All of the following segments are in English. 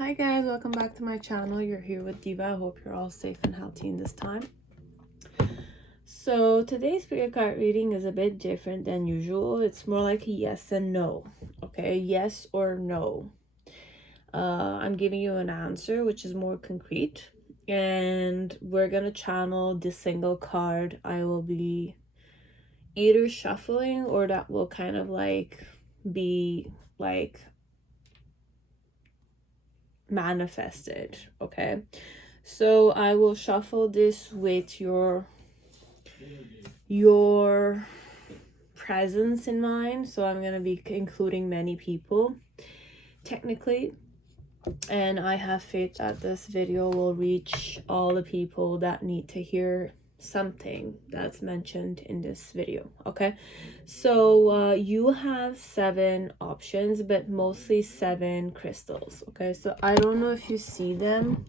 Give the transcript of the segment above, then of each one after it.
Hi guys, welcome back to my channel. You're here with Diva. I hope you're all safe and healthy in this time. So today's spirit card reading is a bit different than usual. It's more like a yes and no. Okay, yes or no. I'm giving you an answer which is more concrete, and we're gonna channel the single card I will be either shuffling, or that will kind of like be like manifested. Okay, so I will shuffle this with your presence in mind. So I'm going to be including many people technically, and I have faith that this video will reach all the people that need to hear something that's mentioned in this video. Okay, so you have 7 options, but mostly 7 crystals. Okay, so I don't know if you see them.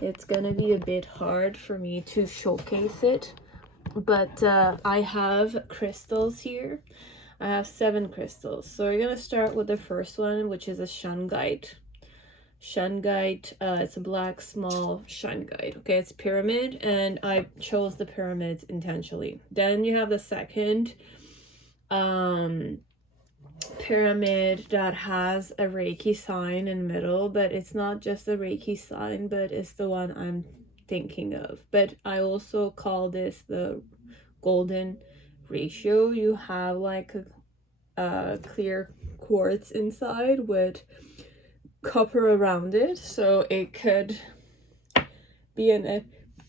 It's gonna be a bit hard for me to showcase it, but I have crystals here. I have 7 crystals. So we're gonna start with the first one, which is a Shungite. Shungite, it's a black small Shungite. Okay, it's pyramid, and I chose the pyramids intentionally. Then you have the second pyramid that has a Reiki sign in the middle, but it's not just a Reiki sign, but it's the one I'm thinking of. But I also call this the golden ratio. You have like a clear quartz inside with copper around it, so it could be an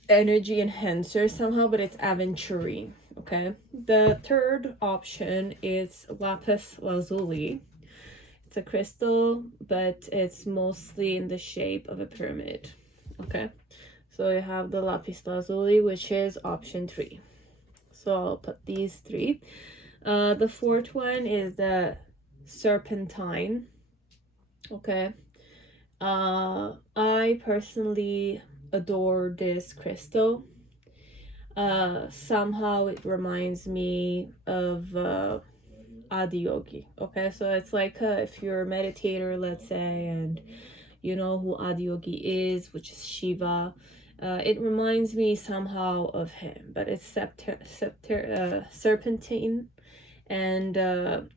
energy enhancer somehow, but it's aventurine. Okay, the third option is Lapis lazuli. It's a crystal, but it's mostly in the shape of a pyramid. Okay, so you have the Lapis lazuli, which is option 3. So I'll put these 3. The fourth one is the Serpentine. Okay, I personally adore this crystal. Somehow it reminds me of Adiyogi. Okay, so it's like if you're a meditator, let's say, and you know who Adiyogi is, which is Shiva. It reminds me somehow of him, but it's Serpentine, and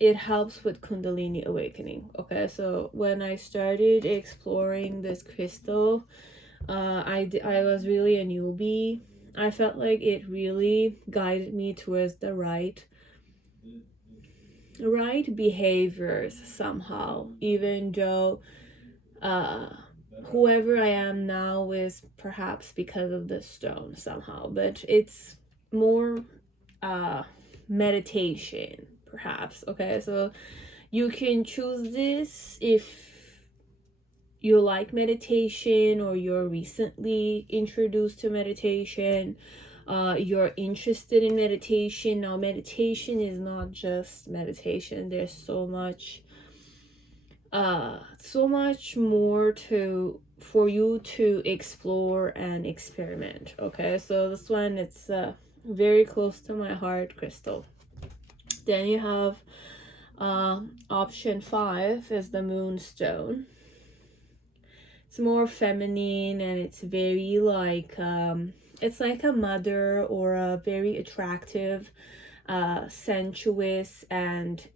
it helps with Kundalini awakening. Okay, so when I started exploring this crystal, I was really a newbie. I felt like it really guided me towards the right behaviors somehow, even though whoever I am now is perhaps because of the stone somehow, but it's more meditation perhaps. Okay, so you can choose this if you like meditation, or you're recently introduced to meditation, you're interested in meditation. Now meditation is not just meditation. There's so much more for you to explore and experiment. Okay, so this one, it's very close to my heart crystal. Then you have option 5 is the Moonstone. It's more feminine, and it's very like it's like a mother, or a very attractive, sensuous, and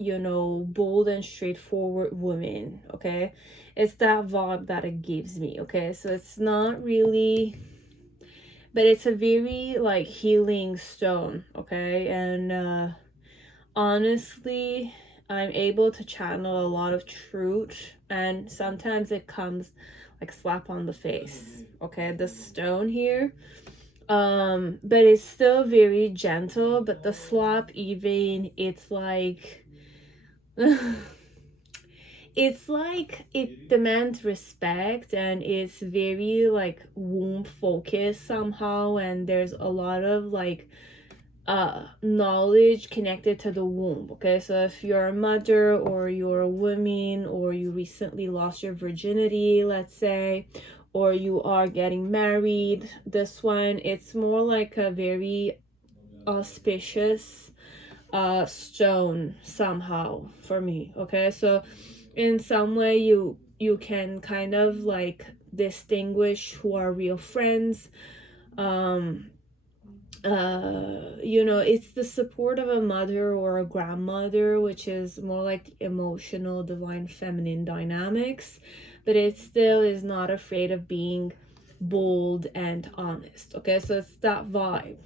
bold and straightforward woman. Okay, it's that vibe that it gives me. Okay, so it's not really, but it's a very like healing stone. Okay, and honestly, I'm able to channel a lot of truth, and sometimes it comes like slap on the face. Okay, the stone here, but it's still very gentle, but the slap, even, it's like it's like it demands respect, and it's very like womb focused somehow, and there's a lot of like knowledge connected to the womb. Okay, so if you're a mother, or you're a woman, or you recently lost your virginity, let's say, or you are getting married, this one, it's more like a very auspicious stone somehow for me. Okay, so in some way you you can kind of like distinguish who are real friends. You know, it's the support of a mother or a grandmother, which is more like emotional divine feminine dynamics, but it still is not afraid of being bold and honest. Okay, so it's that vibe,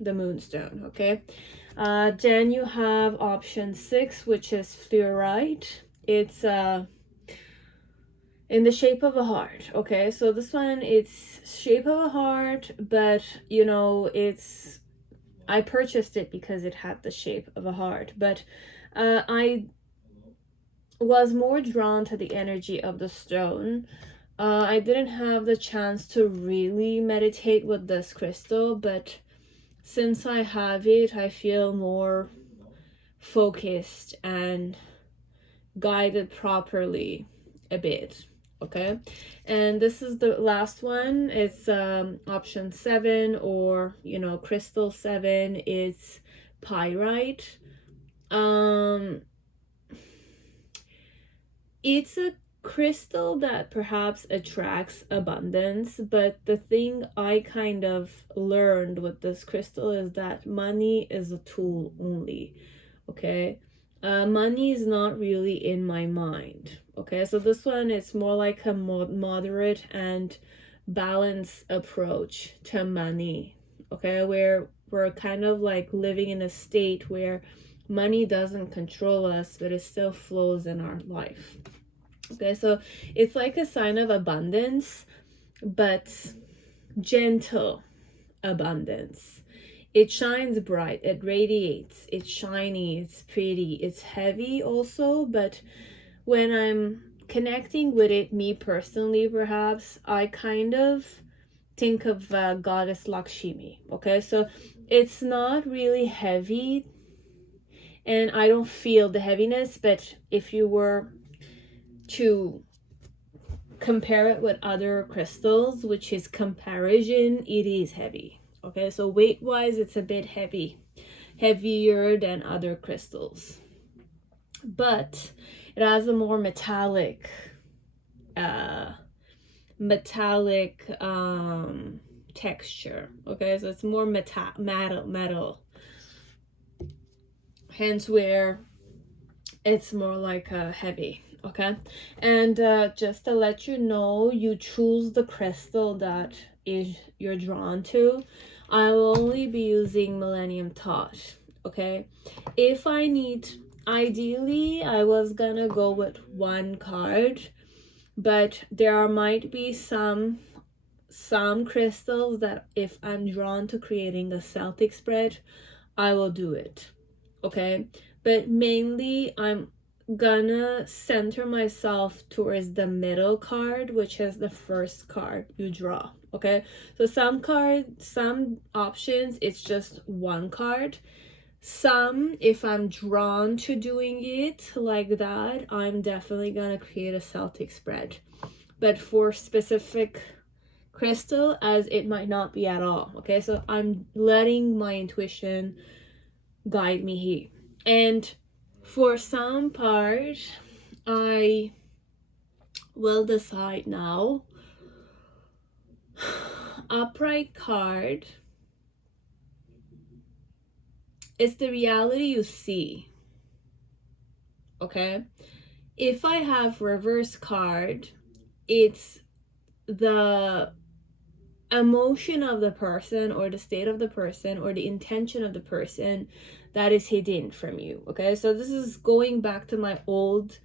the Moonstone. Okay, then you have option 6, which is Fluorite. It's in the shape of a heart. Okay, so this one, it's shape of a heart, but you know, I purchased it because it had the shape of a heart, but I was more drawn to the energy of the stone. I didn't have the chance to really meditate with this crystal, but since I have it, I feel more focused and guided properly a bit. Okay, and this is the last one. It's option 7, or you know, crystal 7. It's pyrite. It's a crystal that perhaps attracts abundance, but the thing I kind of learned with this crystal is that money is a tool only. Okay, money is not really in my mind. Okay, so this one, it's more like a moderate and balanced approach to money. Okay, where we're kind of like living in a state where money doesn't control us, but it still flows in our life. Okay, so it's like a sign of abundance, but gentle abundance. It shines bright, it radiates, it's shiny, it's pretty, it's heavy also, but when I'm connecting with it, me personally, perhaps, I kind of think of goddess Lakshmi. Okay, so it's not really heavy, and I don't feel the heaviness, but if you were to compare it with other crystals, which is comparison, it is heavy. Okay, so weight wise, it's a bit heavier than other crystals, but it has a more metallic texture. Okay, so it's more metal, hence where it's more like a heavy. Okay, and just to let you know, you choose the crystal that is you're drawn to. I will only be using Millennium Touch. Okay, if I need, ideally I was gonna go with one card, but there might be some crystals that if I'm drawn to creating a Celtic spread, I will do it. Okay, but mainly I'm gonna center myself towards the middle card, which is the first card you draw. Okay, so some options, it's just one card. Some, if I'm drawn to doing it like that, I'm definitely gonna create a Celtic spread, but for specific crystal, as it might not be at all. Okay, so I'm letting my intuition guide me here. And for some part, I will decide now. Upright card is the reality you see. Okay, if I have reverse card, it's the emotion of the person, or the state of the person, or the intention of the person that is hidden from you. Okay, so this is going back to my old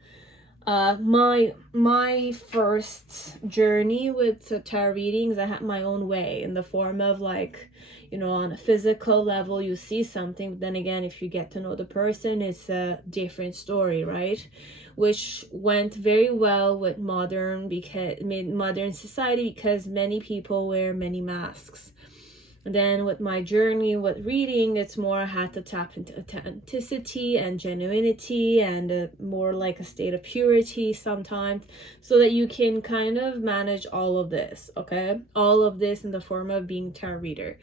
my first journey with tarot readings. I had my own way, in the form of, like, you know, on a physical level you see something, but then again, if you get to know the person, it's a different story, right? Which went very well with modern society, because many people wear many masks. And then with my journey with reading, it's more I had to tap into authenticity and genuinity, and more like a state of purity sometimes, so that you can kind of manage all of this. Okay, all of this in the form of being tarot reader.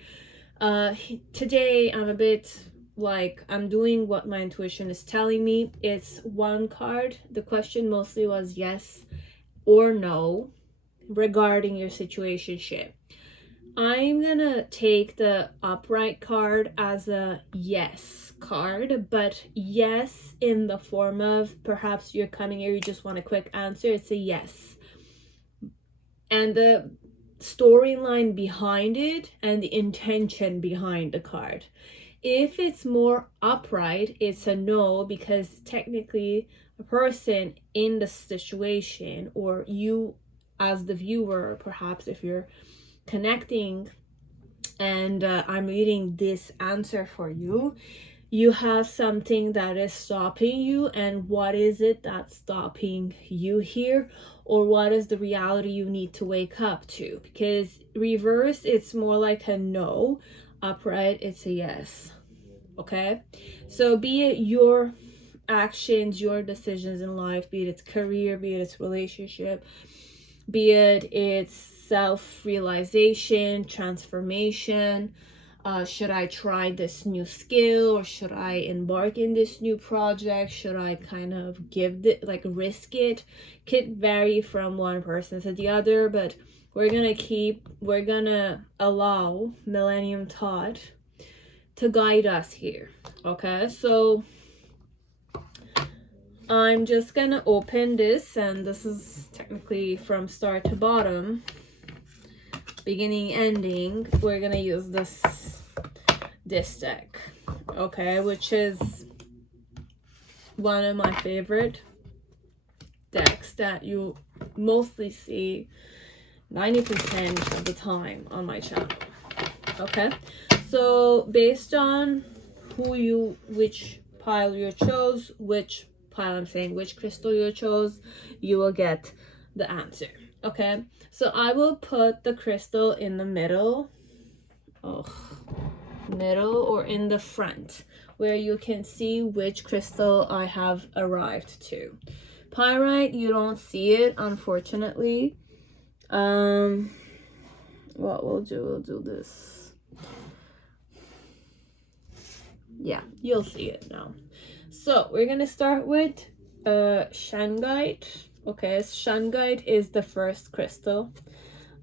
Today I'm a bit like, I'm doing what my intuition is telling me. It's one card. The question mostly was yes, or no regarding your situationship. I'm gonna take the upright card as a yes card, but yes in the form of perhaps you're coming here, you just want a quick answer. It's a yes. And the storyline behind it and the intention behind the card. If it's more upright, it's a no, because technically a person in the situation, or you as the viewer, perhaps if you're connecting and I'm reading this answer for you, you have something that is stopping you. And what is it that's stopping you here? Or what is the reality you need to wake up to? Because reverse, it's more like a no. Upright, it's a yes. Okay? So be it your actions, your decisions in life, be it it's career, be it it's relationship, be it it's self-realization, transformation, should I try this new skill, or should I embark in this new project, should I kind of give it, like risk it, could vary from one person to the other, but we're gonna allow Millennium Thought to guide us here. Okay, so I'm just gonna open this, and this is technically from start to bottom, beginning, ending. We're gonna use this deck, okay, which is one of my favorite decks that you mostly see 90% of the time on my channel. Okay, so based on which pile you chose, which crystal you chose, you will get the answer. Okay, so I will put the crystal in the middle, or in the front, where you can see which crystal I have arrived to. Pyrite, you don't see it, unfortunately. What we'll do this. Yeah, you'll see it now. So we're gonna start with Shungite. Okay, Shungite is the first crystal.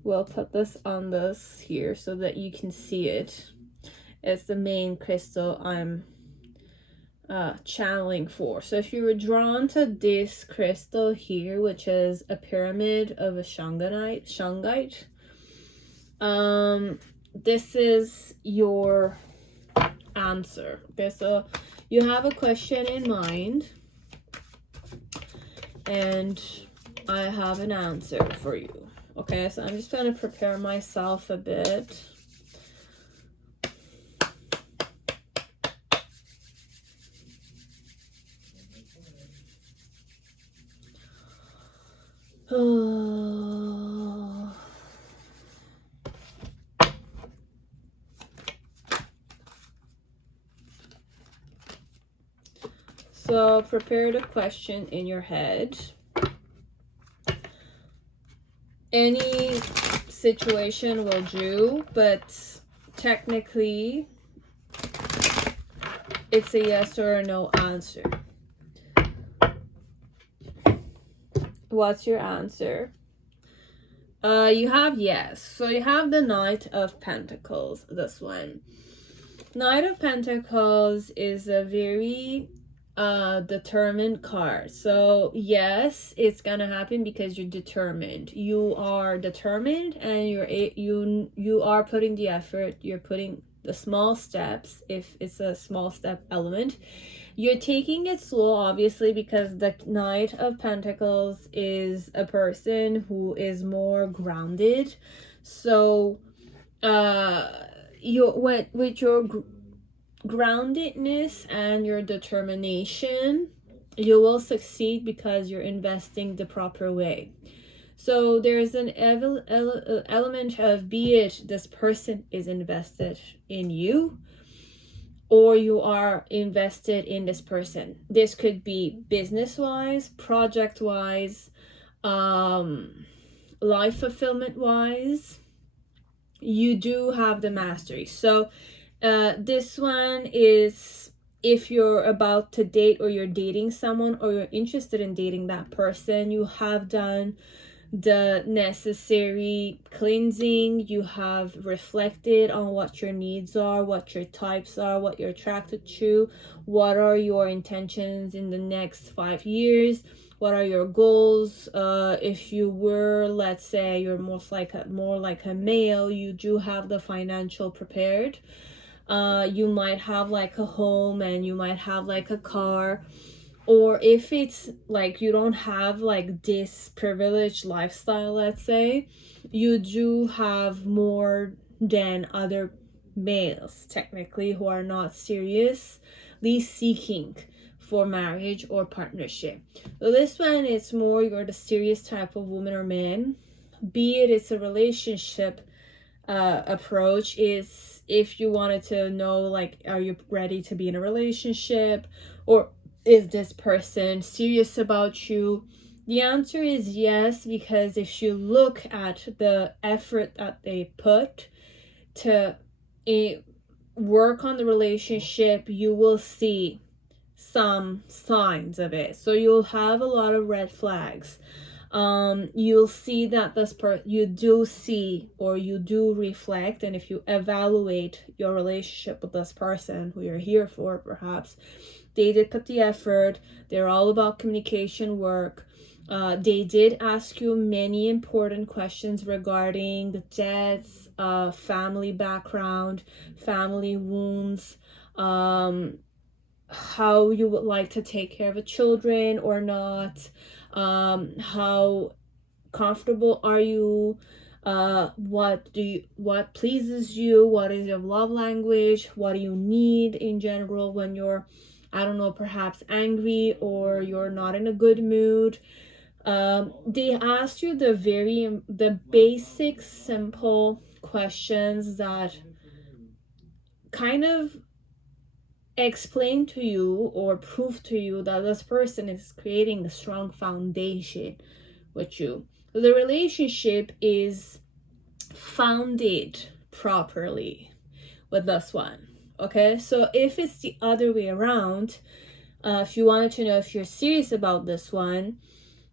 We'll put this on this here so that you can see it. It's the main crystal I'm channeling for. So if you were drawn to this crystal here, which is a pyramid of a Shungite, this is your answer. Okay, so you have a question in mind, and I have an answer for you. Okay, so I'm just going to prepare myself a bit. So prepare the question in your head. Any situation will do, but technically it's a yes or a no answer. What's your answer? You have yes. So you have the Knight of Pentacles, this one. Knight of Pentacles is a very determined card. So yes, it's gonna happen because you're determined. You are determined, and you are putting the effort, you're putting the small steps. If it's a small step element, you're taking it slow, obviously, because the Knight of Pentacles is a person who is more grounded. So with your groundedness and your determination, you will succeed because you're investing the proper way. So there's an element of, be it this person is invested in you, or you are invested in this person. This could be business wise, project wise, life fulfillment wise. You do have the mastery. So this one is if you're about to date, or you're dating someone, or you're interested in dating that person, you have done the necessary cleansing. You have reflected on what your needs are, what your types are, what you're attracted to, what are your intentions in the next 5 years, what are your goals. If you were, let's say, you're more like a male, you do have the financial prepared. You might have like a home, and you might have like a car. Or if it's like you don't have like this privileged lifestyle, let's say, you do have more than other males technically who are not seriously seeking for marriage or partnership. So this one, it's more you're the serious type of woman or man, be it's a relationship approach. Is if you wanted to know, like, are you ready to be in a relationship, or is this person serious about you? The answer is yes, because if you look at the effort that they put to work on the relationship, you will see some signs of it. So you'll have a lot of red flags. You'll see that you do see, or you do reflect, and if you evaluate your relationship with this person who you're here for, perhaps they did put the effort. They're all about communication work. They did ask you many important questions regarding the deaths, family background, family wounds, how you would like to take care of the children or not, how comfortable are you, what pleases you, what is your love language, what do you need in general when you're, I don't know, perhaps angry or you're not in a good mood. They asked you the basic simple questions that kind of explain to you or prove to you that this person is creating a strong foundation with you. So the relationship is founded properly with this one. Okay, so if it's the other way around, if you wanted to know if you're serious about this one,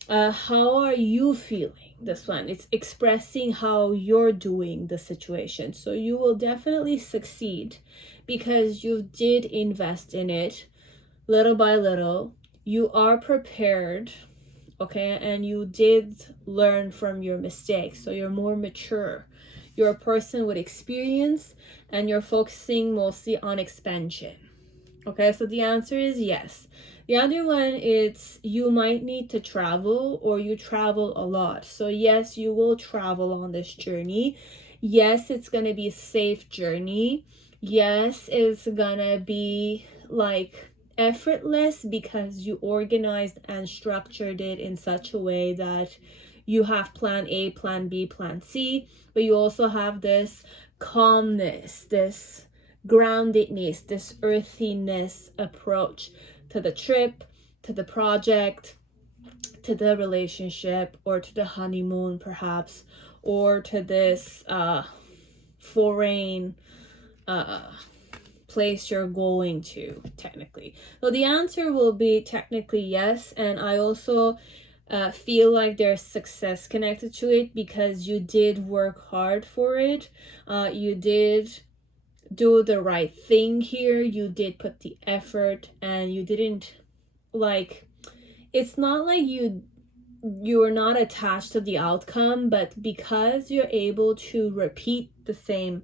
how are you feeling this one? It's expressing how you're doing the situation. So you will definitely succeed because you did invest in it little by little. You are prepared, okay, and you did learn from your mistakes. So you're more mature. You're a person with experience, and you're focusing mostly on expansion. Okay, so the answer is yes. The other one is you might need to travel, or you travel a lot. So yes, you will travel on this journey. Yes, it's going to be a safe journey. Yes, it's going to be like effortless because you organized and structured it in such a way that you have plan A, plan B, plan C, but you also have this calmness, this groundedness, this earthiness approach to the trip, to the project, to the relationship, or to the honeymoon perhaps, or to this foreign place you're going to technically. So the answer will be technically yes, and I also feel like there's success connected to it because you did work hard for it. You did do the right thing here. You did put the effort, and you didn't, like, it's not like you are not attached to the outcome, but because you're able to repeat the same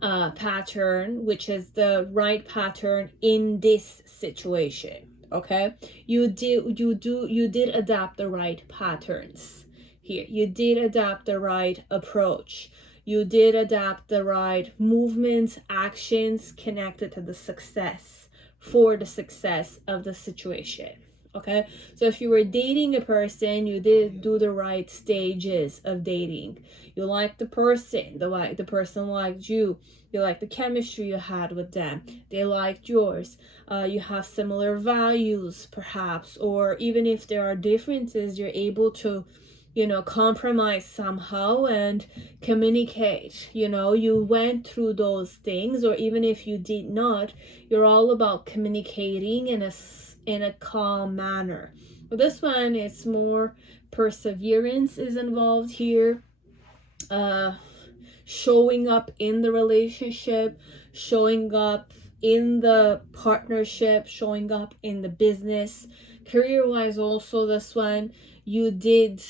pattern, which is the right pattern in this situation, okay, you did adapt the right patterns here. You did adapt the right approach. You did adapt the right movements, actions connected to the success, for the success of the situation. Okay, so if you were dating a person, you did do the right stages of dating. You liked the person, the person liked you. You liked the chemistry you had with them. They liked yours. You have similar values, perhaps, or even if there are differences, you're able to, compromise somehow and communicate. You went through those things, or even if you did not, you're all about communicating in a calm manner. But this one is more perseverance is involved here. Showing up in the relationship, showing up in the partnership, showing up in the business. Career-wise also, this one, you did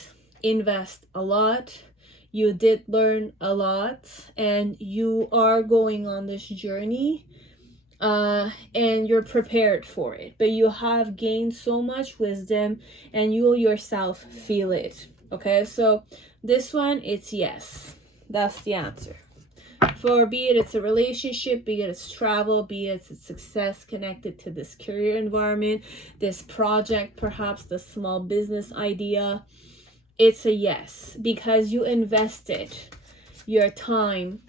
invest a lot, you did learn a lot, and you are going on this journey, and you're prepared for it. But you have gained so much wisdom and you yourself feel it. Okay, so this one, it's yes. That's the answer. For be it it's a relationship, be it it's travel, be it it's a success connected to this career environment, this project, perhaps the small business idea, it's a yes, because you invested your time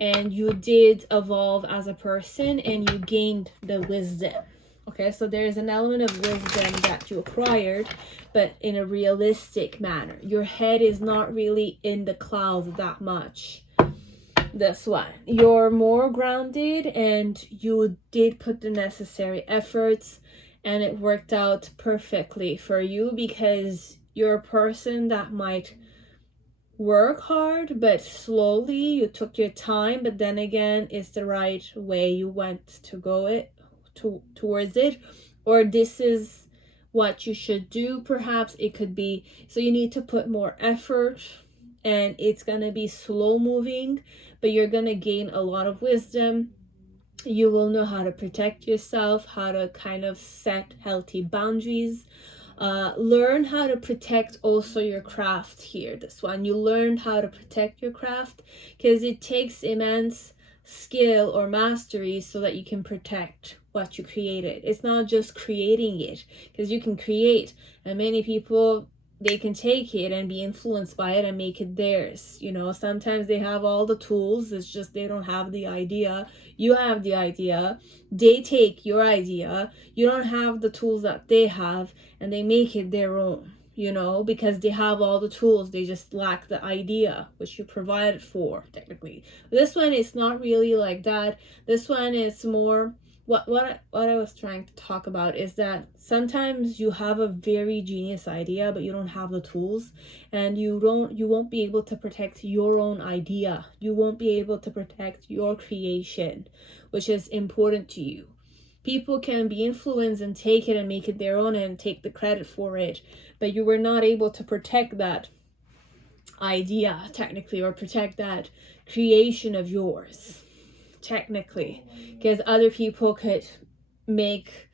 and you did evolve as a person and you gained the wisdom. Okay, so there is an element of wisdom that you acquired, but in a realistic manner. Your head is not really in the clouds that much. This one, you're more grounded and you did put the necessary efforts and it worked out perfectly for you, because you're a person that might work hard but slowly. You took your time, but then again, it's the right way you went to go towards it, or this is what you should do. Perhaps it could be, so you need to put more effort and it's gonna be slow moving, but you're gonna gain a lot of wisdom. You will know how to protect yourself, how to kind of set healthy boundaries. Learn how to protect also your craft here. This one, you learned how to protect your craft, because it takes immense skill or mastery so that you can protect what you created. It's not just creating it, because you can create, and many people, they can take it and be influenced by it and make it theirs. You know, sometimes they have all the tools, it's just they don't have the idea. You have the idea, they take your idea, you don't have the tools that they have, and they make it their own, you know, because they have all the tools, they just lack the idea, which you provided for, technically. This one is not really like that. This one is more, what I was trying to talk about is that sometimes you have a very genius idea, but you don't have the tools, and you won't be able to protect your own idea. You won't be able to protect your creation, which is important to you. People can be influenced and take it and make it their own and take the credit for it, but you were not able to protect that idea, technically, or protect that creation of yours, technically, because other people could make,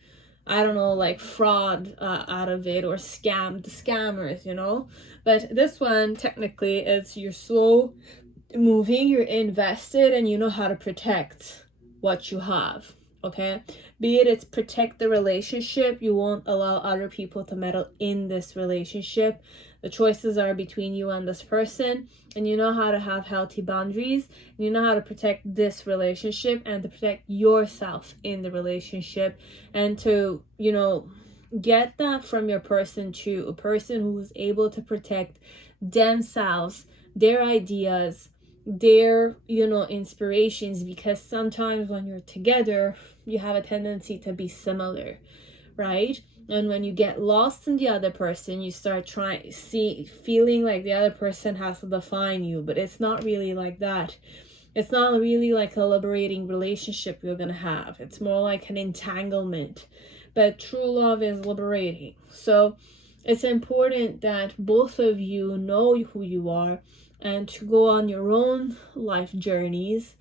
I don't know, like fraud out of it, or scammers, you know. But this one, technically, is you're slow moving, you're invested, and you know how to protect what you have. Okay, be it it's protect the relationship, you won't allow other people to meddle in this relationship. The choices are between you and this person, and you know how to have healthy boundaries, and you know how to protect this relationship and to protect yourself in the relationship, and to, you know, get that from your person too. A person who is able to protect themselves, their ideas, their, you know, inspirations, because sometimes when you're together, you have a tendency to be similar, right? And when you get lost in the other person, you start feeling like the other person has to define you, but it's not really like that. It's not really like a liberating relationship you're gonna have. It's more like an entanglement. But true love is liberating. So it's important that both of you know who you are and to go on your own life journeys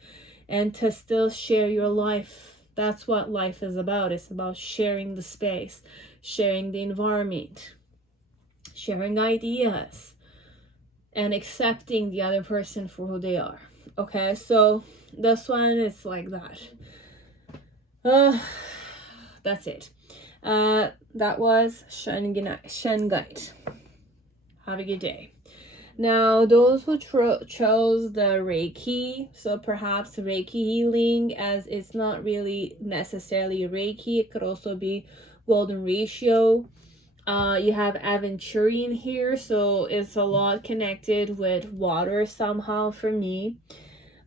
and to still share your life. That's what life is about. It's about sharing the space, sharing the environment, sharing ideas, and accepting the other person for who they are. Okay, so this one is like that. That's it. That was Shungite. Have a good day. Now, those who chose the Reiki, so perhaps Reiki healing, as it's not really necessarily Reiki, it could also be golden ratio. You have Aventurine here, so it's a lot connected with water somehow for me.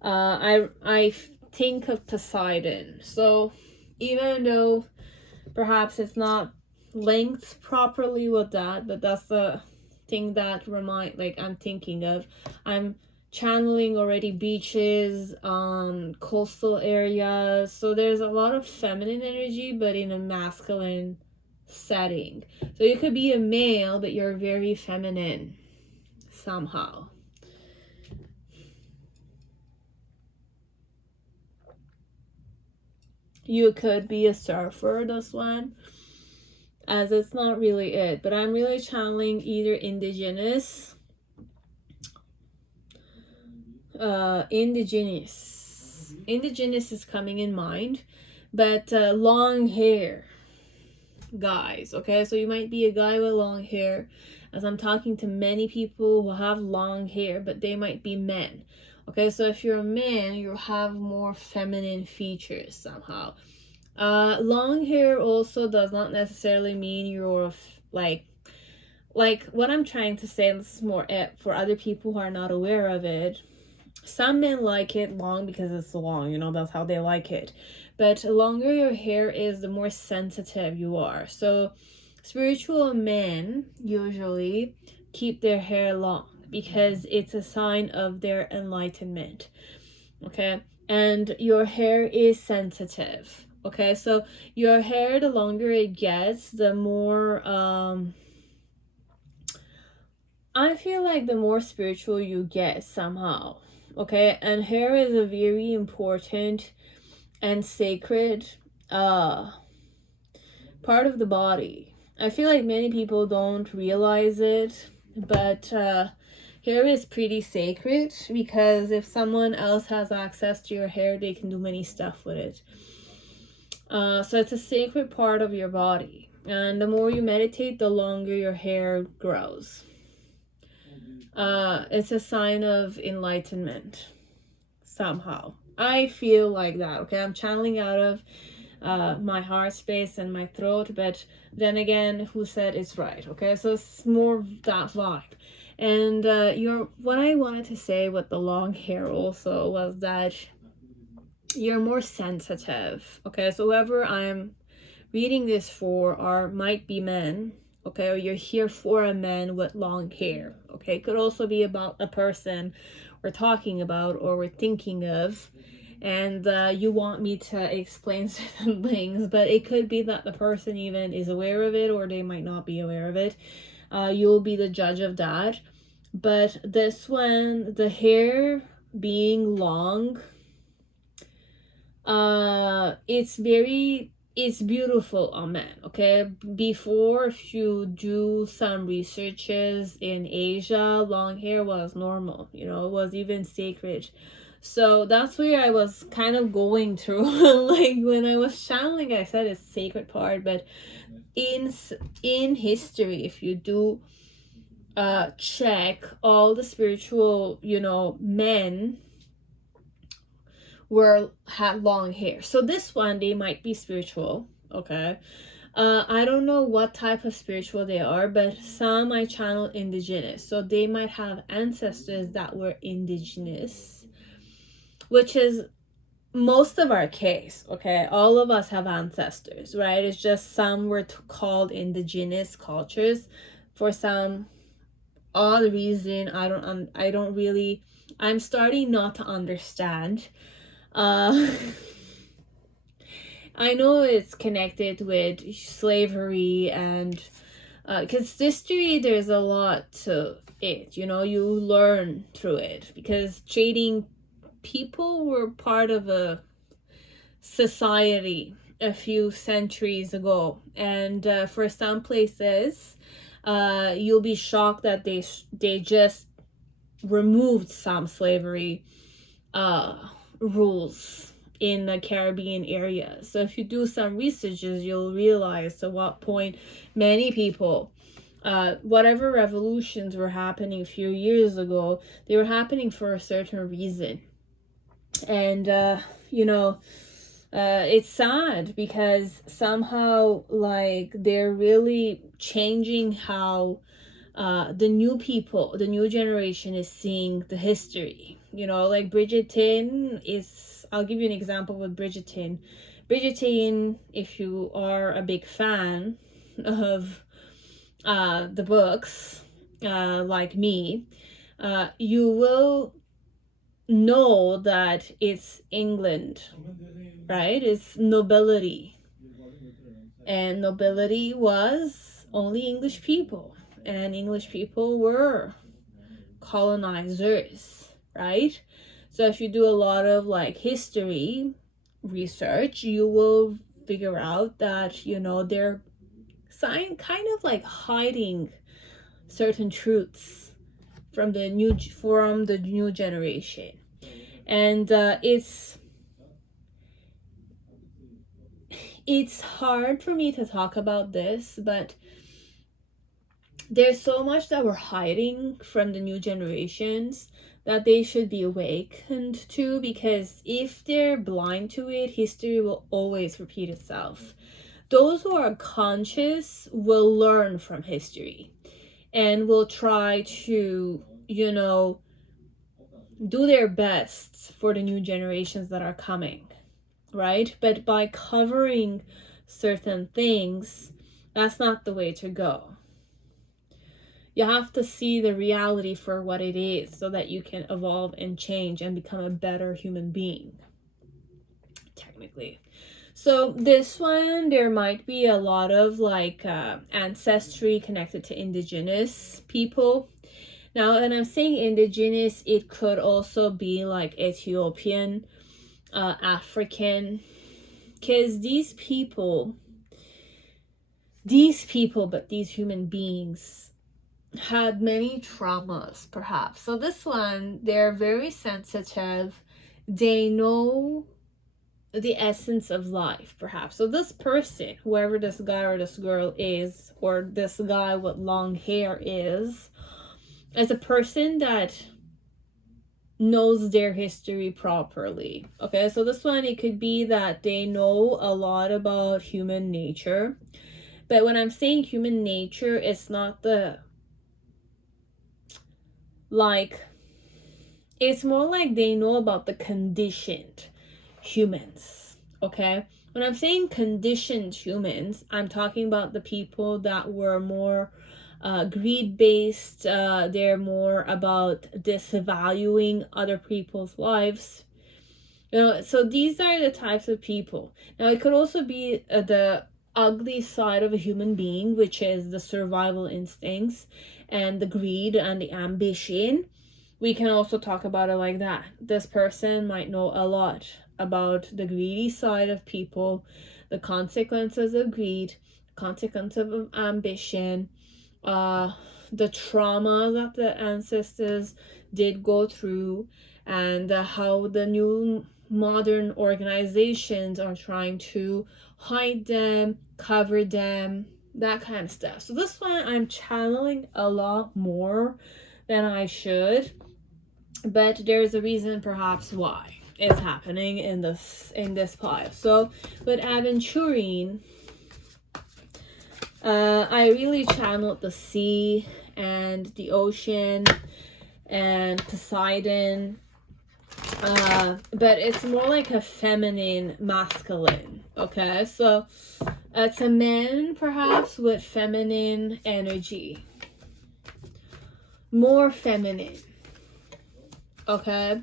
I think of Poseidon, so even though perhaps it's not linked properly with that, but that's the thing that I'm thinking of. I'm channeling already beaches, coastal areas. So there's a lot of feminine energy, but in a masculine setting. So you could be a male, but you're very feminine somehow. You could be a surfer, this one, as it's not really it, but I'm really channeling either indigenous is coming in mind, but long hair guys. Okay, so you might be a guy with long hair, as I'm talking to many people who have long hair, but they might be men. Okay, so if you're a man, you have more feminine features somehow. Long hair also does not necessarily mean you're like what I'm trying to say. This is more for other people who are not aware of it. Some men like it long because it's long, you know, that's how they like it. But the longer your hair is, the more sensitive you are. So spiritual men usually keep their hair long because it's a sign of their enlightenment. Okay, and your hair is sensitive. Okay, so your hair, the longer it gets, the more I feel like the more spiritual you get somehow. Okay, and hair is a very important and sacred part of the body. I feel like many people don't realize it, but hair is pretty sacred, because if someone else has access to your hair, they can do many stuff with it. So it's a sacred part of your body, and the more you meditate, the longer your hair grows. It's a sign of enlightenment somehow. I feel like that. Okay, I'm channeling out of my heart space and my throat, but then again, who said it's right? Okay, so it's more that vibe. And what I wanted to say with the long hair also was that you're more sensitive. Okay, so whoever I'm reading this for might be men. Okay, or you're here for a man with long hair. Okay, it could also be about a person we're talking about or we're thinking of, and you want me to explain certain things, but it could be that the person even is aware of it, or they might not be aware of it. You'll be the judge of that. But this one, the hair being long, it's beautiful on men. Okay, before, if you do some researches in Asia, long hair was normal, you know, it was even sacred. So that's where I was kind of going through. Like when I was channeling, I said it's sacred part, but in history, if you do check, all the spiritual, you know, men had long hair. So this one, they might be spiritual. Okay, I don't know what type of spiritual they are, but some I channel indigenous, so they might have ancestors that were indigenous, which is most of our case. Okay, all of us have ancestors, right? It's just some were called indigenous cultures for some odd reason. I'm starting not to understand. I know it's connected with slavery, and because history, there's a lot to it, you know, you learn through it, because trading people were part of a society a few centuries ago, and for some places you'll be shocked that they just removed some slavery rules in the Caribbean area. So if you do some researches, you'll realize to what point many people, whatever revolutions were happening a few years ago, they were happening for a certain reason. And you know, it's sad, because somehow, like, they're really changing how the new generation is seeing the history. You know, like Bridgerton is, I'll give you an example with Bridgerton. Bridgerton, if you are a big fan of the books, like me, you will know that it's England, right? It's nobility. And nobility was only English people. And English people were colonizers, right? So if you do a lot of like history research, you will figure out that, you know, they're kind of like hiding certain truths from the new generation. And it's hard for me to talk about this, but there's so much that we're hiding from the new generations that they should be awakened to, because if they're blind to it, history will always repeat itself. Those who are conscious will learn from history and will try to, you know, do their best for the new generations that are coming, right? But by covering certain things, that's not the way to go. You have to see the reality for what it is so that you can evolve and change and become a better human being, technically. So this one, there might be a lot of like ancestry connected to indigenous people. Now, when I'm saying indigenous, it could also be like Ethiopian, African, because these people, but these human beings had many traumas, perhaps. So this one, they're very sensitive. They know the essence of life, perhaps. So this person, whoever this guy or this girl is, or this guy with long hair is a person that knows their history properly. Okay, so this one, it could be that they know a lot about human nature. But when I'm saying human nature, it's not the like, it's more like they know about the conditioned humans. Okay, when I'm saying conditioned humans, I'm talking about the people that were more greed based. They're more about disvaluing other people's lives, you know. So these are the types of people. Now it could also be the ugly side of a human being, which is the survival instincts and the greed and the ambition. We can also talk about it like that. This person might know a lot about the greedy side of people, the consequences of greed, consequences of ambition, the trauma that the ancestors did go through, and how the new modern organizations are trying to hide them, cover them, that kind of stuff. So this one, I'm channeling a lot more than I should, but there's a reason perhaps why it's happening in this pile. So with Aventurine, I really channeled the sea and the ocean and Poseidon, but it's more like a feminine masculine. Okay, so it's a man perhaps with feminine energy, more feminine. Okay,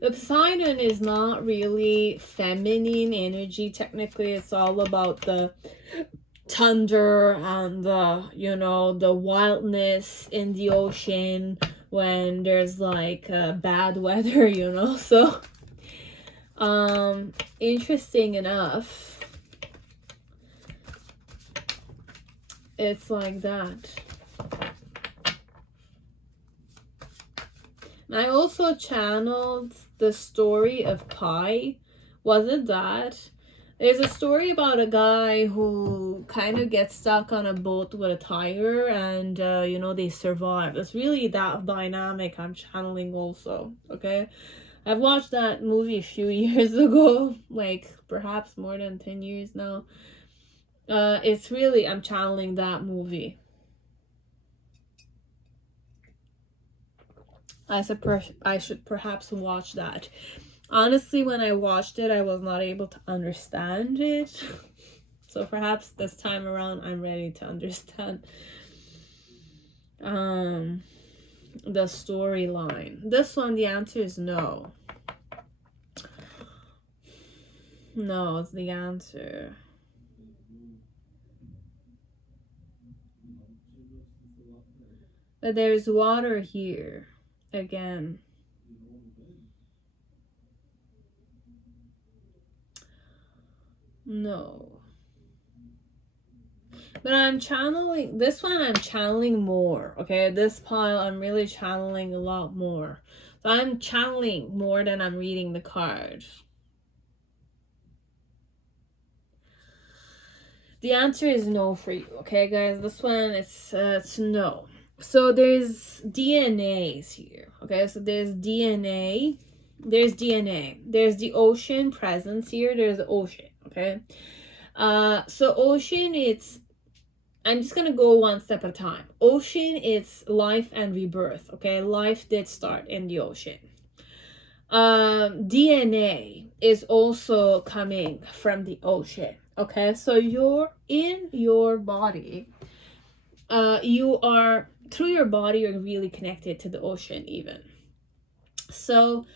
the Poseidon is not really feminine energy. Technically, it's all about the thunder and the, you know, the wildness in the ocean when there's like bad weather, you know. So interesting enough, it's like that. I also channeled the story of Pi. Was it that? There's a story about a guy who kind of gets stuck on a boat with a tiger and, you know, they survive. It's really that dynamic I'm channeling also, okay? I've watched that movie a few years ago, like perhaps more than 10 years now. It's really, I'm channeling that movie. I should perhaps watch that. Honestly, when I watched it, I was not able to understand it. So perhaps this time around, I'm ready to understand. the storyline. This one, the answer is no. No, it's the answer. But there's water here again. No. But I'm channeling this one. I'm channeling more. Okay, this pile I'm really channeling a lot more. So I'm channeling more than I'm reading the card. The answer is no for you. Okay, guys. This one it's no. So there's DNAs here. Okay, so there's DNA. There's DNA. There's the ocean presence here. There's the ocean. Okay. So ocean, it's, I'm just gonna go one step at a time. Ocean, it's life and rebirth. Okay, life did start in the ocean. DNA is also coming from the ocean. Okay, so you're in your body. You are, through your body, you're really connected to the ocean even. So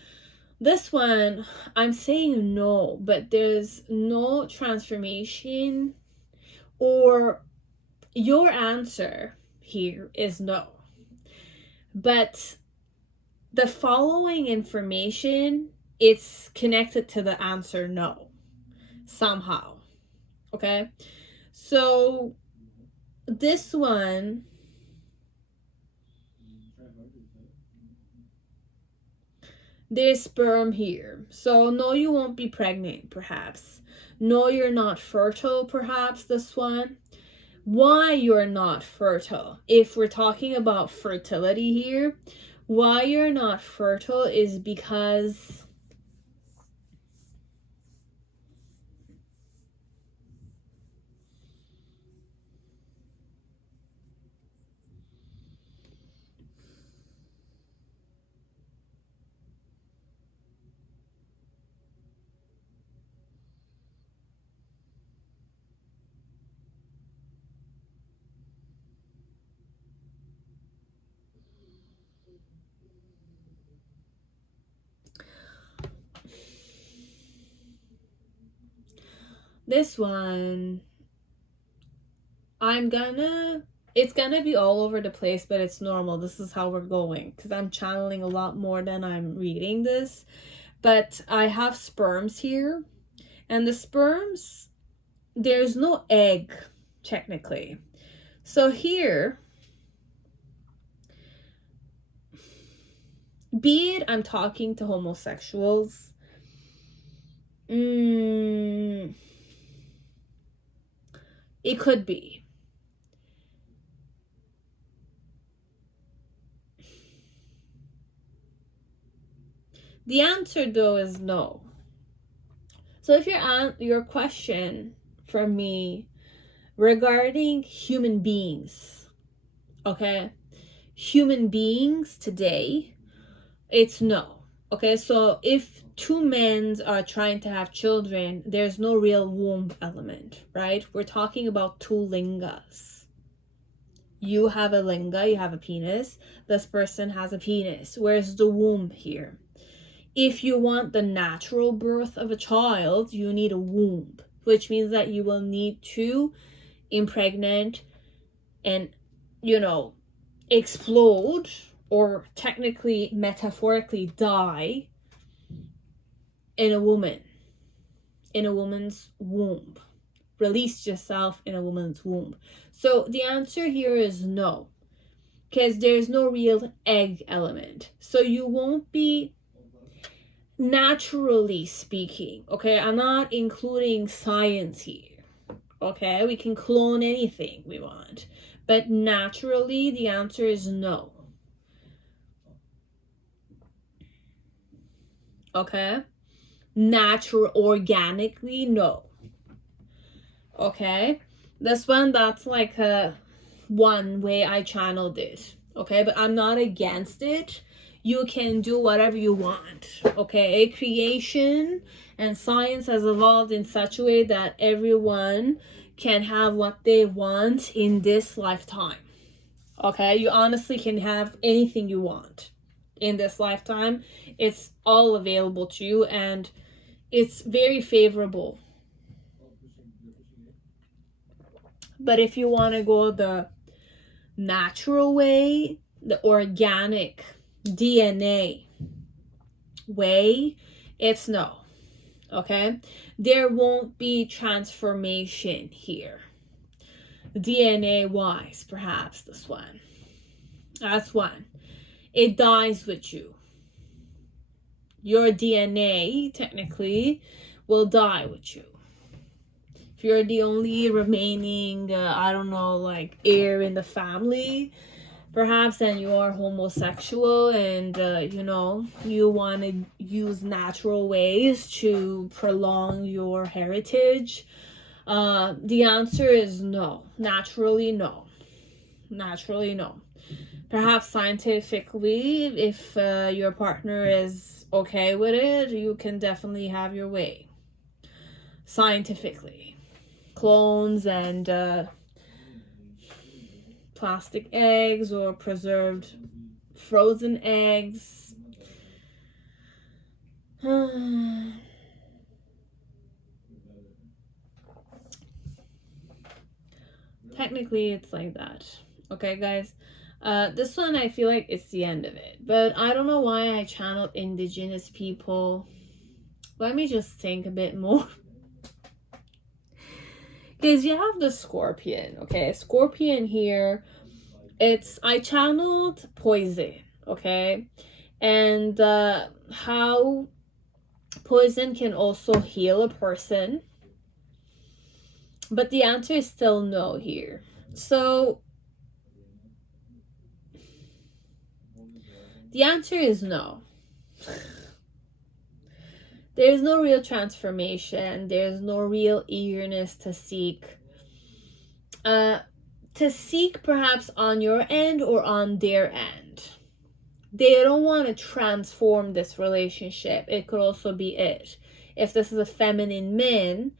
this one, I'm saying no, but there's no transformation, or your answer here is no. But the following information, it's connected to the answer no somehow. Okay, so this one, there's sperm here. So no, you won't be pregnant, perhaps. No, you're not fertile, perhaps, this one. Why you're not fertile, if we're talking about fertility here, why you're not fertile is because this one, it's gonna be all over the place, but it's normal. This is how we're going, because I'm channeling a lot more than I'm reading this. But I have sperms here, and the sperms, there's no egg, technically. So here, be it I'm talking to homosexuals, it could be. The answer, though, is no. So if your question from me regarding human beings, okay, human beings today, it's no. Okay, so if two men are trying to have children, there's no real womb element, right? We're talking about two lingas. You have a linga, you have a penis. This person has a penis. Where's the womb here? If you want the natural birth of a child, you need a womb, which means that you will need to impregnate and, explode, or technically, metaphorically, die in a woman's womb. Release yourself in a woman's womb. So the answer here is no, because there's no real egg element. So you won't be, naturally speaking, okay? I'm not including science here, okay? We can clone anything we want, but naturally, the answer is no. Okay? Natural, organically, no. Okay? This one, that's like one way I channeled it, okay? But I'm not against it. You can do whatever you want, okay? Creation and science has evolved in such a way that everyone can have what they want in this lifetime, Okay, you honestly can have anything you want in this lifetime. It's all available to you, and it's very favorable. But if you want to go the natural way, the organic DNA way, it's no. Okay, there won't be transformation here. DNA wise, perhaps this one. That's one. It dies with you. Your DNA technically will die with you. If you're the only remaining, I don't know, like heir in the family, perhaps, and you are homosexual, and you want to use natural ways to prolong your heritage, the answer is no. Naturally no. Perhaps scientifically, if your partner is okay with it, you can definitely have your way. Scientifically, clones and plastic eggs or preserved frozen eggs. Technically, it's like that. Okay, guys. This one, I feel like it's the end of it. But I don't know why I channeled indigenous people. Let me just think a bit more. Because you have the scorpion, okay? Scorpion here, I channeled poison, okay? And how poison can also heal a person. But the answer is still no here. So the answer is no. There's no real transformation. There's no real eagerness to seek. To seek perhaps on your end or on their end. They don't want to transform this relationship. It could also be it. If this is a feminine man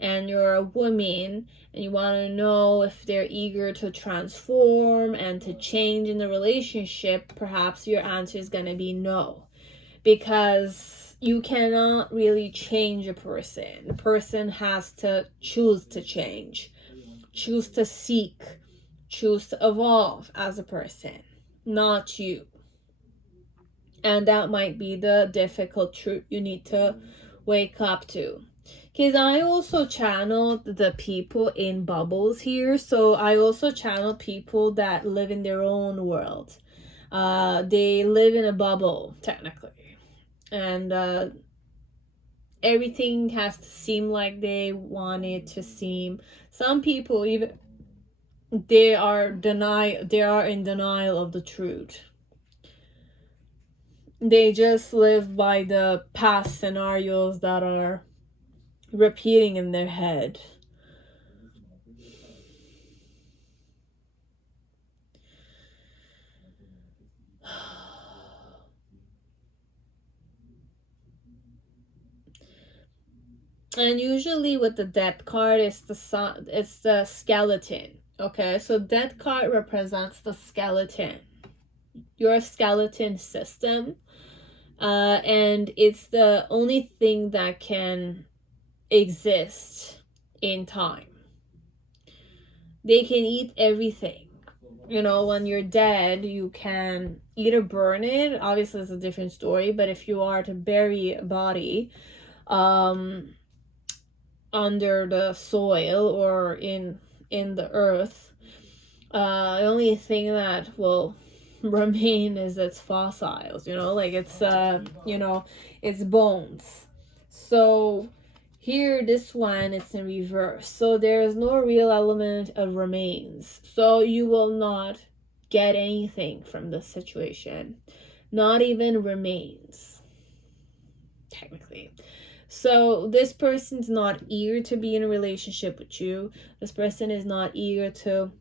and you're a woman and you want to know if they're eager to transform and to change in the relationship, perhaps your answer is going to be no. Because you cannot really change a person. The person has to choose to change, choose to seek, choose to evolve as a person, not you. And that might be the difficult truth you need to wake up to. Because I also channeled the people in bubbles here. So I also channel people that live in their own world. They live in a bubble, technically. And everything has to seem like they want it to seem. Some people even they are in denial of the truth. They just live by the past scenarios that are repeating in their head. And usually with the death card, it's the skeleton. Okay, so death card represents the skeleton, your skeleton system, and it's the only thing that can exist in time. They can eat everything. When you're dead, you can either burn it. Obviously, it's a different story. But if you are to bury a body, under the soil or in the earth, the only thing that will remain is its fossils, it's bones. So here, this one, it's in reverse, so there is no real element of remains, so you will not get anything from this situation, not even remains, technically. So this person's not eager to be in a relationship with you. This person is not eager to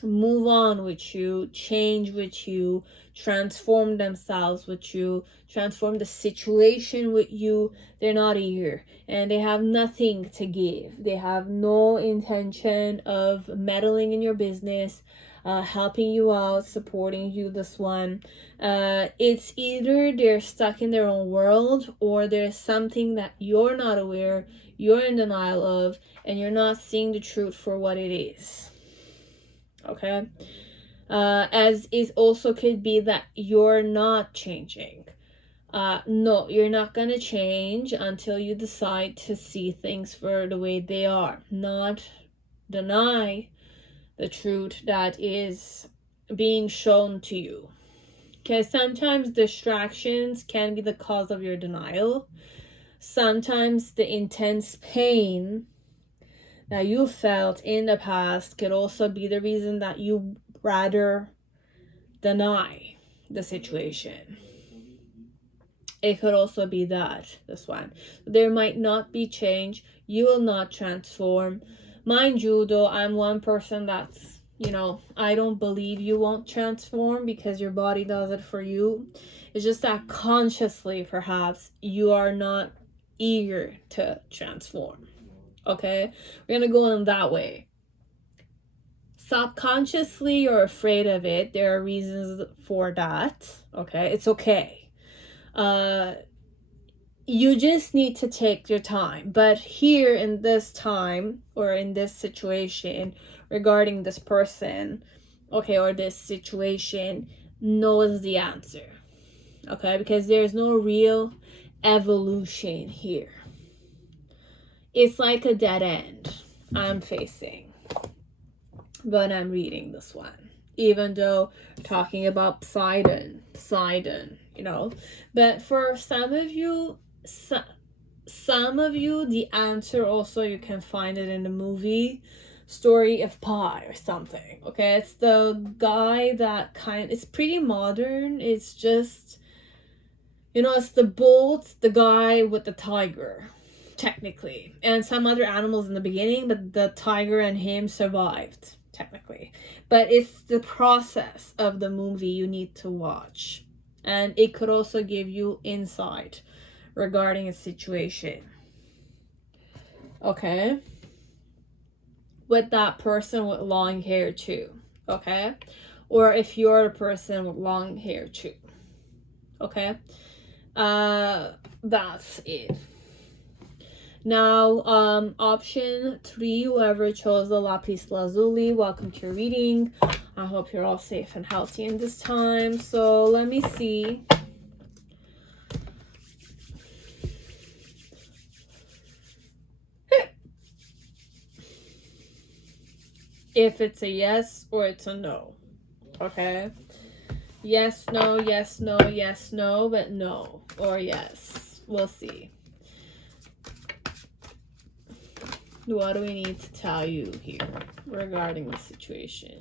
move on with you, change with you, transform themselves with you, transform the situation with you. They're not eager, and they have nothing to give. They have no intention of meddling in your business, helping you out, supporting you, this one. It's either they're stuck in their own world, or there's something that you're not aware, you're in denial of, and you're not seeing the truth for what it is. Okay? As it also could be that you're not changing. No, you're not gonna change until you decide to see things for the way they are, not deny the truth that is being shown to you. Because sometimes distractions can be the cause of your denial. Sometimes the intense pain that you felt in the past could also be the reason that you rather deny the situation. It could also be that, this one. There might not be change. You will not transform. Mind you, though, I'm one person that's, I don't believe you won't transform because your body does it for you. It's just that consciously, perhaps, you are not eager to transform. Okay? We're going to go in that way. Subconsciously, you're afraid of it. There are reasons for that. Okay? It's okay. You just need to take your time. But here in this time, or in this situation regarding this person, okay, or this situation, knows the answer. Okay, because there's no real evolution here. It's like a dead end I'm facing when I'm reading this one. Even though talking about Poseidon, but for some of you, the answer also, you can find it in the movie Story of Pi or something. Okay, it's the guy that it's pretty modern. It's just, it's the guy with the tiger, technically, and some other animals in the beginning, but the tiger and him survived, technically. But it's the process of the movie you need to watch. And it could also give you insight regarding a situation. Okay? With that person with long hair too. Okay? Or if you're a person with long hair too. Okay? That's it. Now, option 3, whoever chose the Lapis lazuli, welcome to your reading. I hope you're all safe and healthy in this time. So let me see. If it's a yes or it's a no. Okay? Yes, no, yes, no, yes, no, but no. Or yes. We'll see. What do we need to tell you here regarding the situation?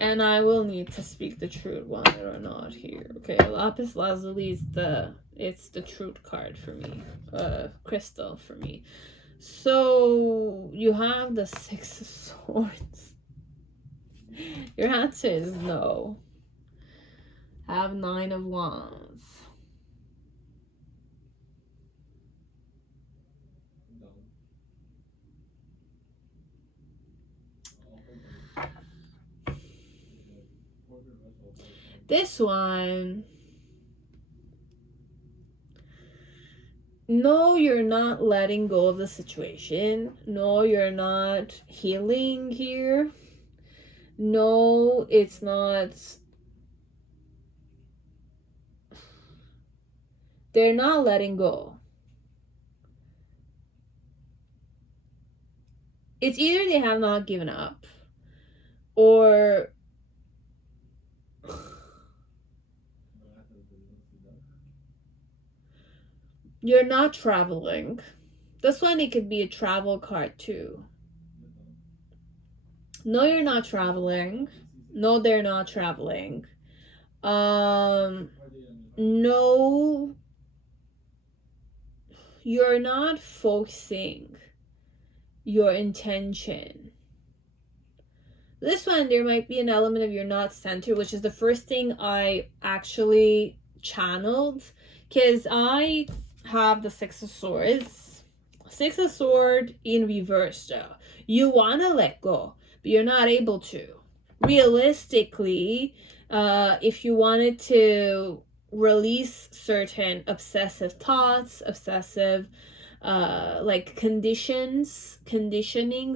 And I will need to speak the truth, whether or not here. Okay, Lapis lazuli is it's the truth card for me. Crystal for me. So you have the 6 of Swords. Your answer is no. Have 9 of Wands. This one, no, you're not letting go of the situation. No, you're not healing here. No, it's not. They're not letting go. It's either they have not given up, or you're not traveling. This one, it could be a travel card too. No, you're not traveling. No, they're not traveling. No, you're not focusing your intention. This one, there might be an element of you're not centered, which is the first thing I actually channeled, because I have the 6 of Swords. Six of Swords in reverse though. You want to let go, but you're not able to. Realistically, if you wanted to release certain obsessive thoughts, obsessive like conditionings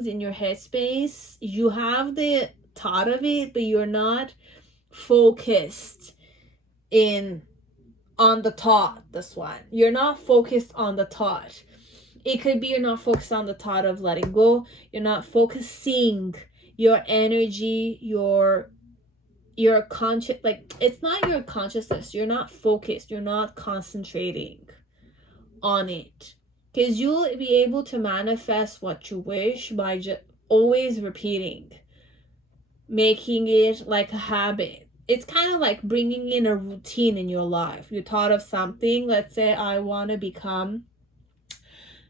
in your headspace, you have the thought of it, but you're not focused on the thought. This one, you're not focused on the thought. It could be you're not focused on the thought of letting go. You're not focusing your energy, your conscious, like, it's not your consciousness. You're not focused. You're not concentrating on it, because you'll be able to manifest what you wish by just always repeating, making it like a habit. It's kind of like bringing in a routine in your life. You thought of something, let's say I want to become,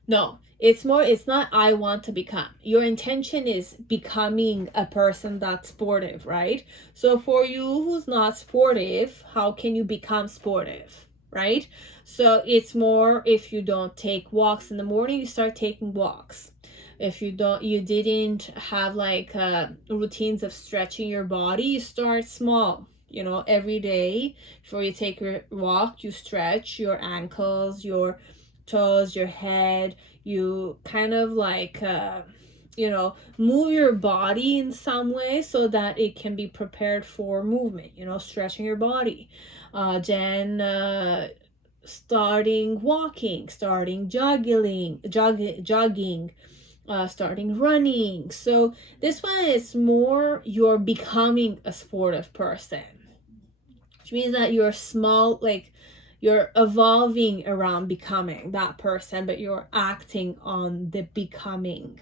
no, it's not I want to become. Your intention is becoming a person that's sportive, right? So for you who's not sportive, how can you become sportive, right? So it's more, if you don't take walks in the morning, you start taking walks. If you didn't have like routines of stretching your body, you start small. You know, every day before you take your walk, you stretch your ankles, your toes, your head. You kind of like move your body in some way so that it can be prepared for movement, stretching your body. Then starting walking, starting jogging, starting running. So this one is more you're becoming a sportive person, which means that you're small, like you're evolving around becoming that person, but you're acting on the becoming,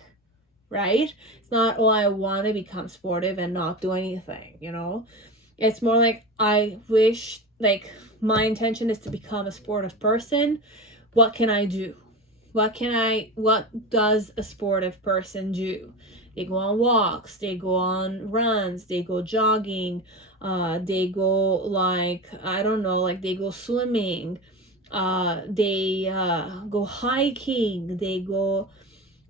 right? It's not, oh, I want to become sportive and not do anything, It's more like, I wish, like, my intention is to become a sportive person. What can I do? What does a sportive person do? They go on walks, they go on runs, they go jogging, they go like, I don't know, like they go swimming, they go hiking, they go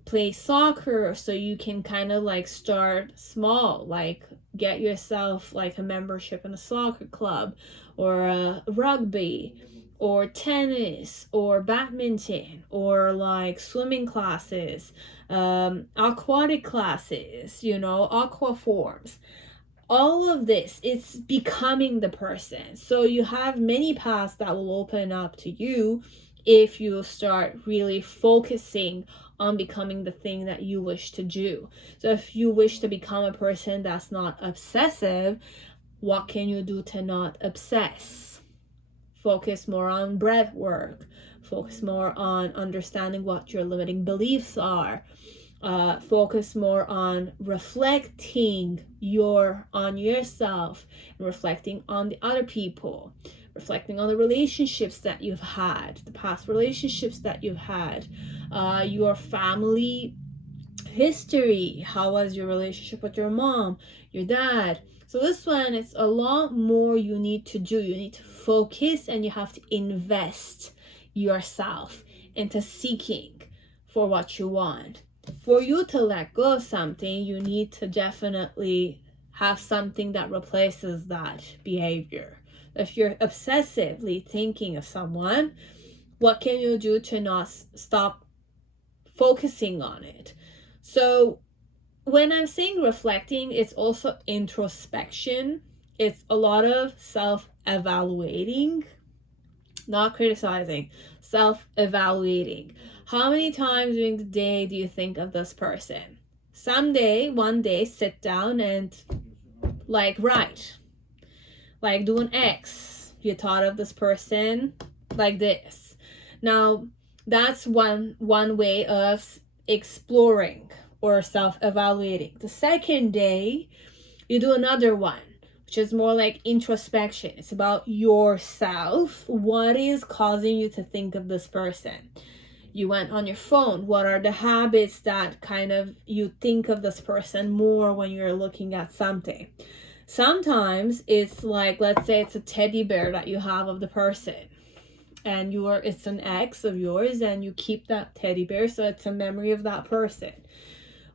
play soccer. So you can kind of like start small, like get yourself like a membership in a soccer club or a rugby or tennis or badminton or like swimming classes, aquatic classes, aqua forms. All of this, it's becoming the person. So you have many paths that will open up to you if you start really focusing on becoming the thing that you wish to do. So if you wish to become a person that's not obsessive, what can you do to not obsess? Focus more on breath work. Focus more on understanding what your limiting beliefs are. Focus more on reflecting on yourself and reflecting on the other people, reflecting on the relationships that you've had, the past relationships that you've had, your family history. How was your relationship with your mom, your dad? So this one, it's a lot more you need to do. You need to focus and you have to invest yourself into seeking for what you want. For you to let go of something, you need to definitely have something that replaces that behavior. If you're obsessively thinking of someone, what can you do to not stop focusing on it? So when I'm saying reflecting, it's also introspection. It's a lot of self-evaluating, not criticizing, self-evaluating. How many times during the day do you think of this person? One day, sit down and like write. Like do an X. You thought of this person like this. Now, that's one way of exploring or self-evaluating. The second day, you do another one, which is more like introspection. It's about yourself. What is causing you to think of this person? You went on your phone. What are the habits that kind of you think of this person more when you're looking at something? Sometimes it's like, let's say it's a teddy bear that you have of the person. and it's an ex of yours, and you keep that teddy bear, so it's a memory of that person.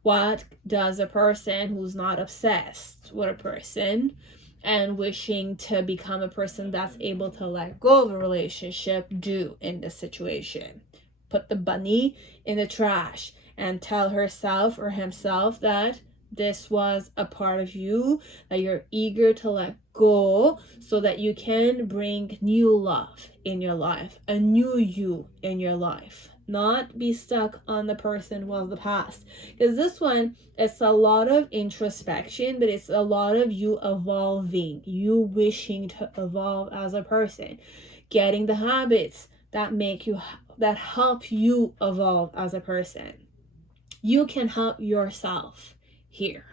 What does a person who's not obsessed with a person and wishing to become a person that's able to let go of a relationship do in this situation? Put the bunny in the trash and tell herself or himself that this was a part of you that you're eager to let go, so that you can bring new love in your life, a new you in your life. Not be stuck on the person who was the past. Because this one, it's a lot of introspection, but it's a lot of you evolving, you wishing to evolve as a person, getting the habits that help you evolve as a person. You can help yourself here.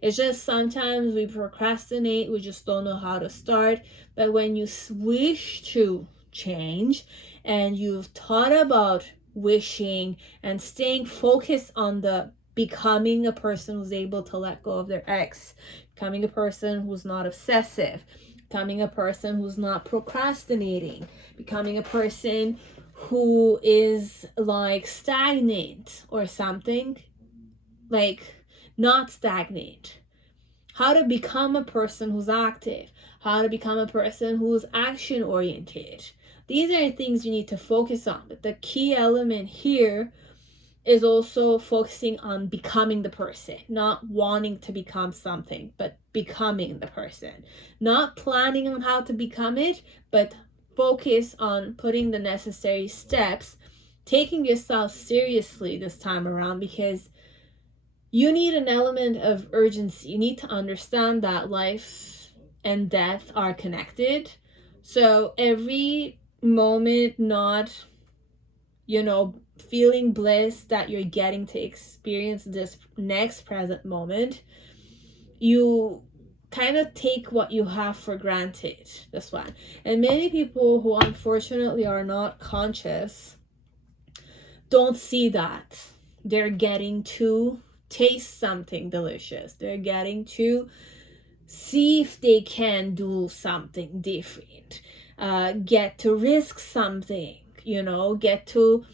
It's just sometimes we procrastinate, we just don't know how to start. But when you wish to change and you've thought about wishing and staying focused on the becoming a person who's able to let go of their ex, becoming a person who's not obsessive, becoming a person who's not procrastinating, becoming a person who is like stagnant or something, like not stagnant. How to become a person who's active, how to become a person who's action oriented. These are things you need to focus on. But the key element here is also focusing on becoming the person, not wanting to become something, but becoming the person. Not planning on how to become it, but focus on putting the necessary steps, taking yourself seriously this time around, because you need an element of urgency. You need to understand that life and death are connected. So every moment not, feeling bliss that you're getting to experience this next present moment, you kind of take what you have for granted, this one. And many people who unfortunately are not conscious don't see that. They're getting to taste something delicious. They're getting to see if they can do something different. Get to risk something, get to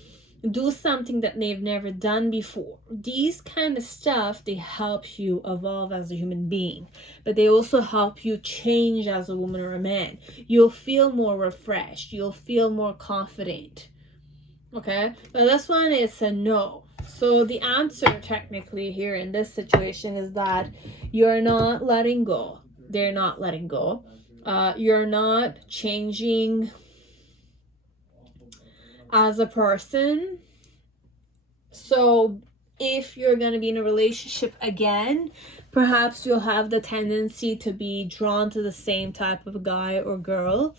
do something that they've never done before. These kind of stuff, they help you evolve as a human being, but they also help you change as a woman or a man. You'll feel more refreshed. You'll feel more confident. Okay, but this one is a no. So the answer technically here in this situation is that you're not letting go. They're not letting go. You're not changing as a person. So if you're going to be in a relationship again, perhaps you'll have the tendency to be drawn to the same type of guy or girl,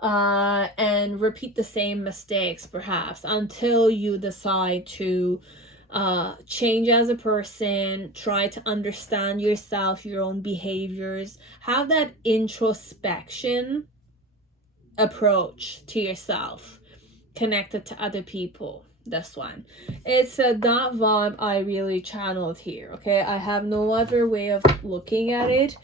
and repeat the same mistakes perhaps until you decide to change as a person, try to understand yourself, your own behaviors, have that introspection approach to yourself connected to other people. This one, it's that vibe I really channeled here. Okay, I have no other way of looking at it.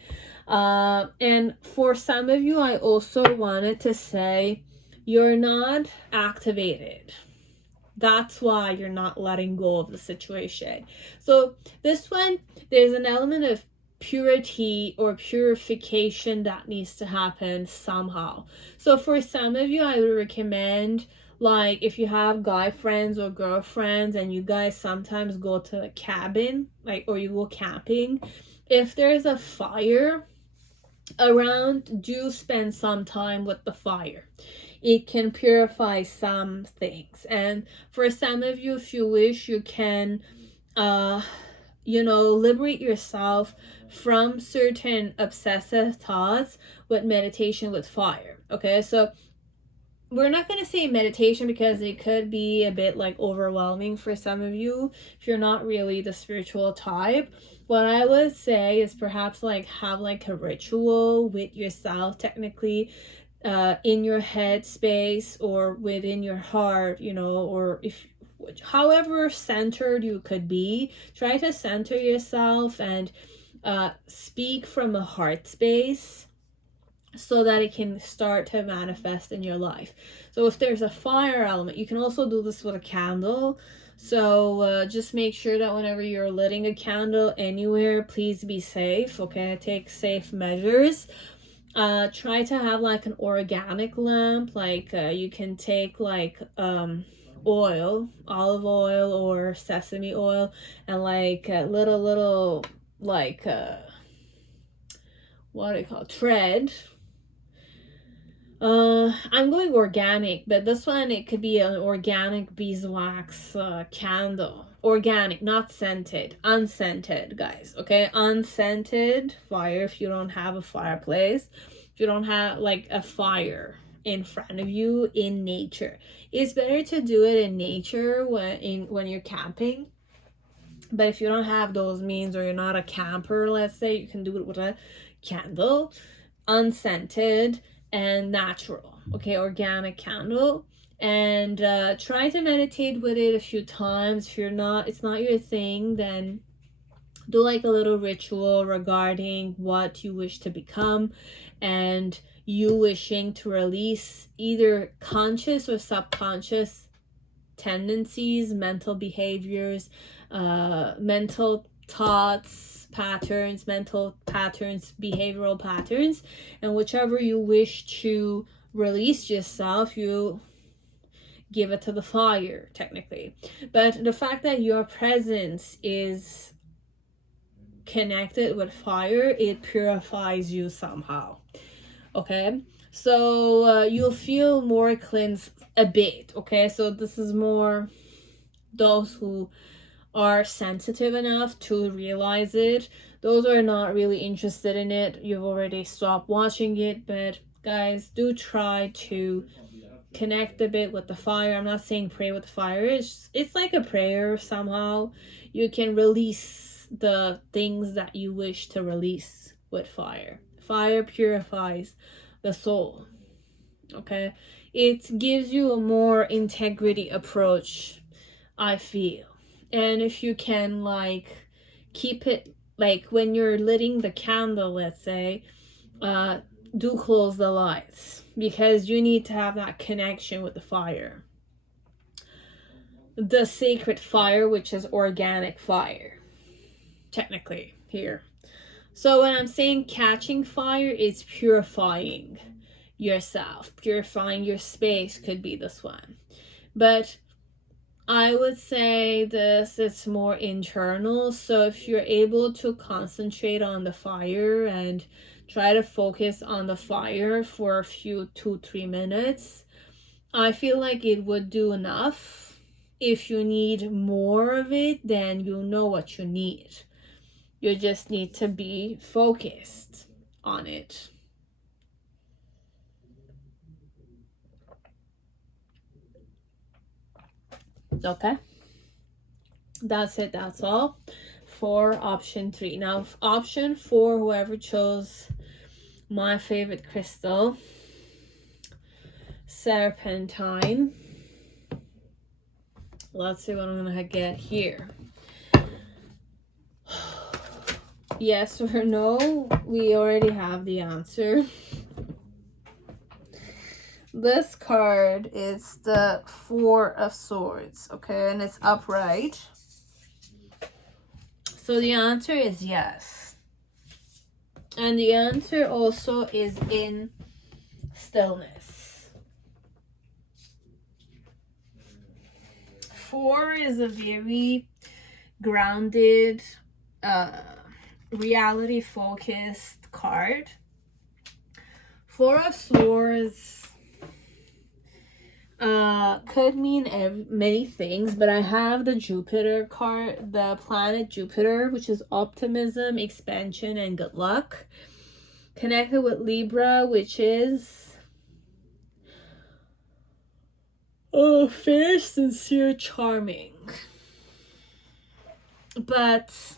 And for some of you, I also wanted to say you're not activated. That's why you're not letting go of the situation. So this one, there's an element of purity or purification that needs to happen somehow. So for some of you, I would recommend, like, if you have guy friends or girlfriends and you guys sometimes go to a cabin, like, or you go camping, if there's a fire around, do spend some time with the fire. It can purify some things. And for some of you, if you wish, you can liberate yourself from certain obsessive thoughts with meditation with fire. Okay, so we're not going to say meditation because it could be a bit like overwhelming for some of you if you're not really the spiritual type. What I would say is perhaps like have like a ritual with yourself, technically, in your head space or within your heart, or if however centered you could be, try to center yourself and speak from a heart space. so that it can start to manifest in your life. So if there's a fire element, you can also do this with a candle. So just make sure that whenever you're lighting a candle anywhere, please be safe, okay? Take safe measures. Try to have like an organic lamp, like you can take like oil, olive oil or sesame oil, and like little like what do you call it? Thread. I'm going organic, but this one, it could be an organic beeswax candle. Organic, not scented. Unscented, guys, okay? Unscented fire if you don't have a fireplace. If you don't have like a fire in front of you in nature. It's better to do it in nature when you're camping. But if you don't have those means, or you're not a camper, let's say, you can do it with a candle, unscented and natural, okay? Organic candle. And try to meditate with it a few times. If it's not your thing, then do like a little ritual regarding what you wish to become, and you wishing to release either conscious or subconscious tendencies, mental behaviors, mental thoughts, patterns, mental patterns, behavioral patterns, and whichever you wish to release yourself, you give it to the fire, technically. But the fact that your presence is connected with fire, it purifies you somehow, okay? So you'll feel more cleansed a bit, okay? So this is more those who are sensitive enough to realize it. Those who are not really interested in it, you've already stopped watching it. But guys, do try to connect a bit with the fire. I'm not saying pray with the fire. It's like a prayer somehow. You can release the things that you wish to release with fire. Fire purifies the soul, okay? It gives you a more integrity approach, I feel. And if you can like keep it, like when you're lighting the candle, let's say, do close the lights, because you need to have that connection with the fire, the sacred fire, which is organic fire technically here. So when I'm saying catching fire, it's purifying yourself, purifying your space, could be this one. But I would say this is more internal. So if you're able to concentrate on the fire and try to focus on the fire for a few 2-3 minutes, I feel like it would do enough. If you need more of it, then you know what you need. You just need to be focused on it. Okay, that's it. That's all for option 3. Now option 4, whoever chose my favorite crystal, Serpentine. Let's see what I'm gonna get here. Yes or no, we already have the answer. This card is the 4 of Swords, okay, and it's upright. So the answer is yes. And the answer also is in stillness. 4 is a very grounded, reality focused card. 4 of Swords could mean many things, but I have the Jupiter card, the planet Jupiter, which is optimism, expansion, and good luck, connected with Libra, which is fierce, sincere, charming. But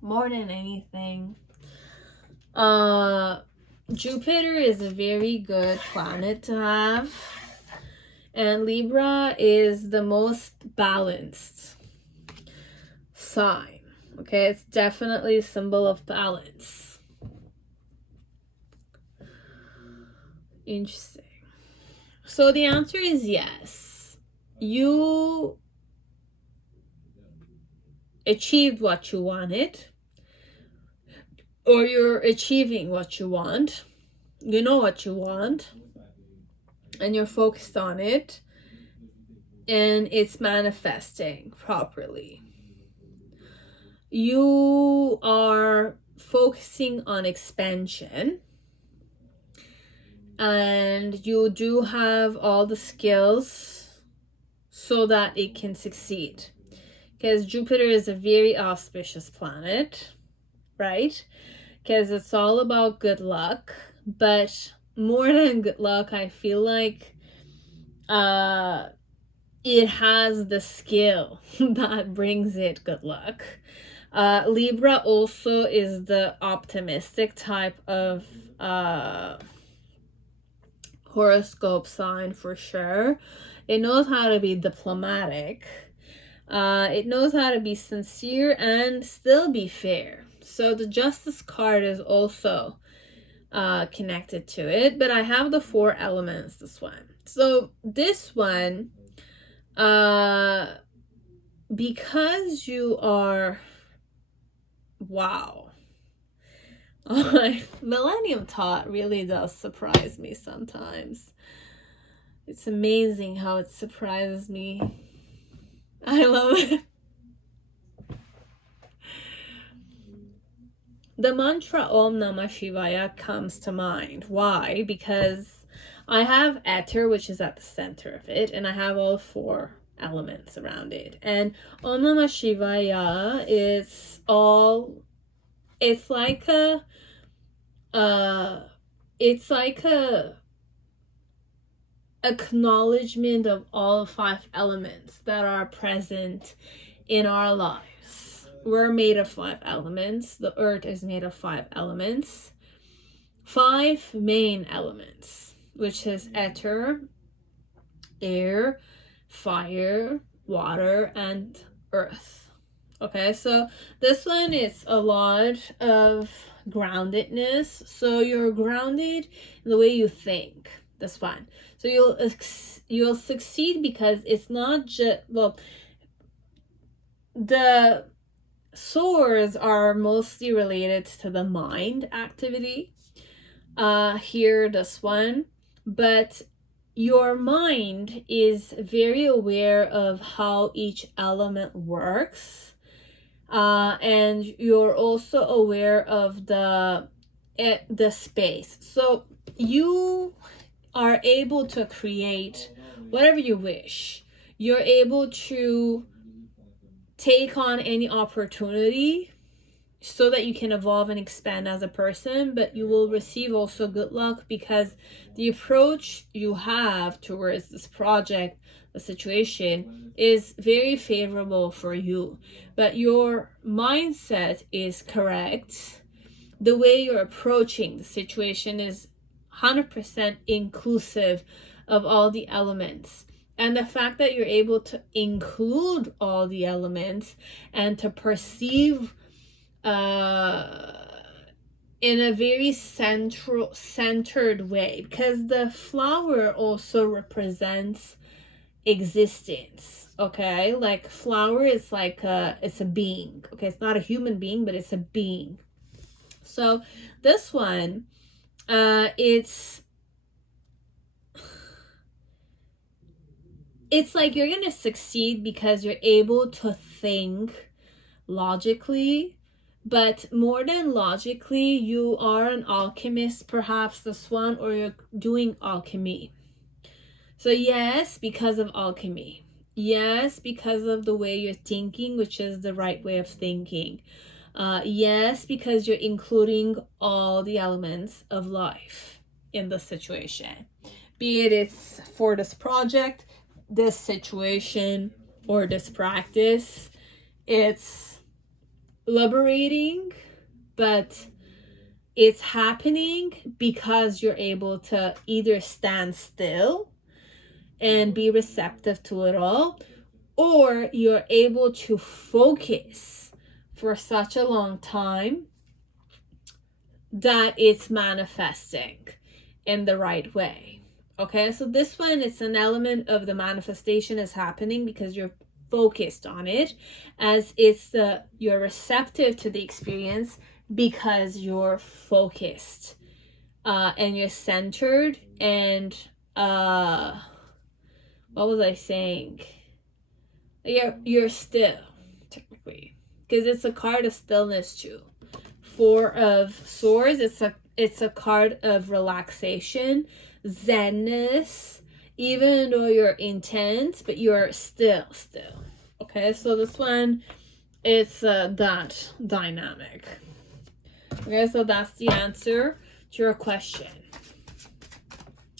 more than anything, Jupiter is a very good planet to have, and Libra is the most balanced sign, okay? It's definitely a symbol of balance. Interesting. So the answer is yes. You achieved what you wanted, or you're achieving what you want. You know what you want, and you're focused on it, and it's manifesting properly. You are focusing on expansion, and you do have all the skills so that it can succeed. Because Jupiter is a very auspicious planet, right? Because it's all about good luck, but more than good luck, I feel like it has the skill that brings it good luck. Libra also is the optimistic type of horoscope sign for sure. It knows how to be diplomatic. It knows how to be sincere and still be fair. So the Justice card is also connected to it, but I have the 4 elements this one. So this one, because you are, wow. Millennium Tot really does surprise me sometimes. It's amazing how it surprises me. I love it. The mantra Om Namah Shivaya comes to mind. Why? Because I have Ether, which is at the center of it, and I have all 4 elements around it. And Om Namah Shivaya is all, it's like a acknowledgement of all 5 elements that are present in our lives. We're made of 5 elements. The earth is made of 5 elements. 5 main elements, which is ether, air, fire, water, and earth. Okay, so this one is a lot of groundedness. So you're grounded in the way you think. This one. So you'll succeed because it's not just, well, the swords are mostly related to the mind activity. Here, this one, but your mind is very aware of how each element works, and you're also aware of the space. So you are able to create whatever you wish. You're able to take on any opportunity so that you can evolve and expand as a person, but you will receive also good luck because the approach you have towards this project, the situation, is very favorable for you. But your mindset is correct. The way you're approaching the situation is 100% inclusive of all the elements. And the fact that you're able to include all the elements and to perceive in a very centered way, because the flower also represents existence. Okay, like flower is like it's a being. Okay, it's not a human being, but it's a being. So this one, it's like you're gonna succeed because you're able to think logically, but more than logically, you are an alchemist, perhaps this one, or you're doing alchemy. So yes, because of alchemy. Yes, because of the way you're thinking, which is the right way of thinking. Yes, because you're including all the elements of life in the situation. Be it's for this project, this situation, or this practice. It's liberating, but it's happening because you're able to either stand still and be receptive to it all, or you're able to focus for such a long time that it's manifesting. in the right way. Okay, so this one, it's an element of the manifestation is happening because you're focused on it, as it's you're receptive to the experience because you're focused, and you're centered, and what was I saying? You're still, technically, because it's a card of stillness too. Four of Swords, it's a card of relaxation, zenness, even though you're intense, but you're still. Okay, so this one, it's that dynamic. Okay, so that's the answer to your question.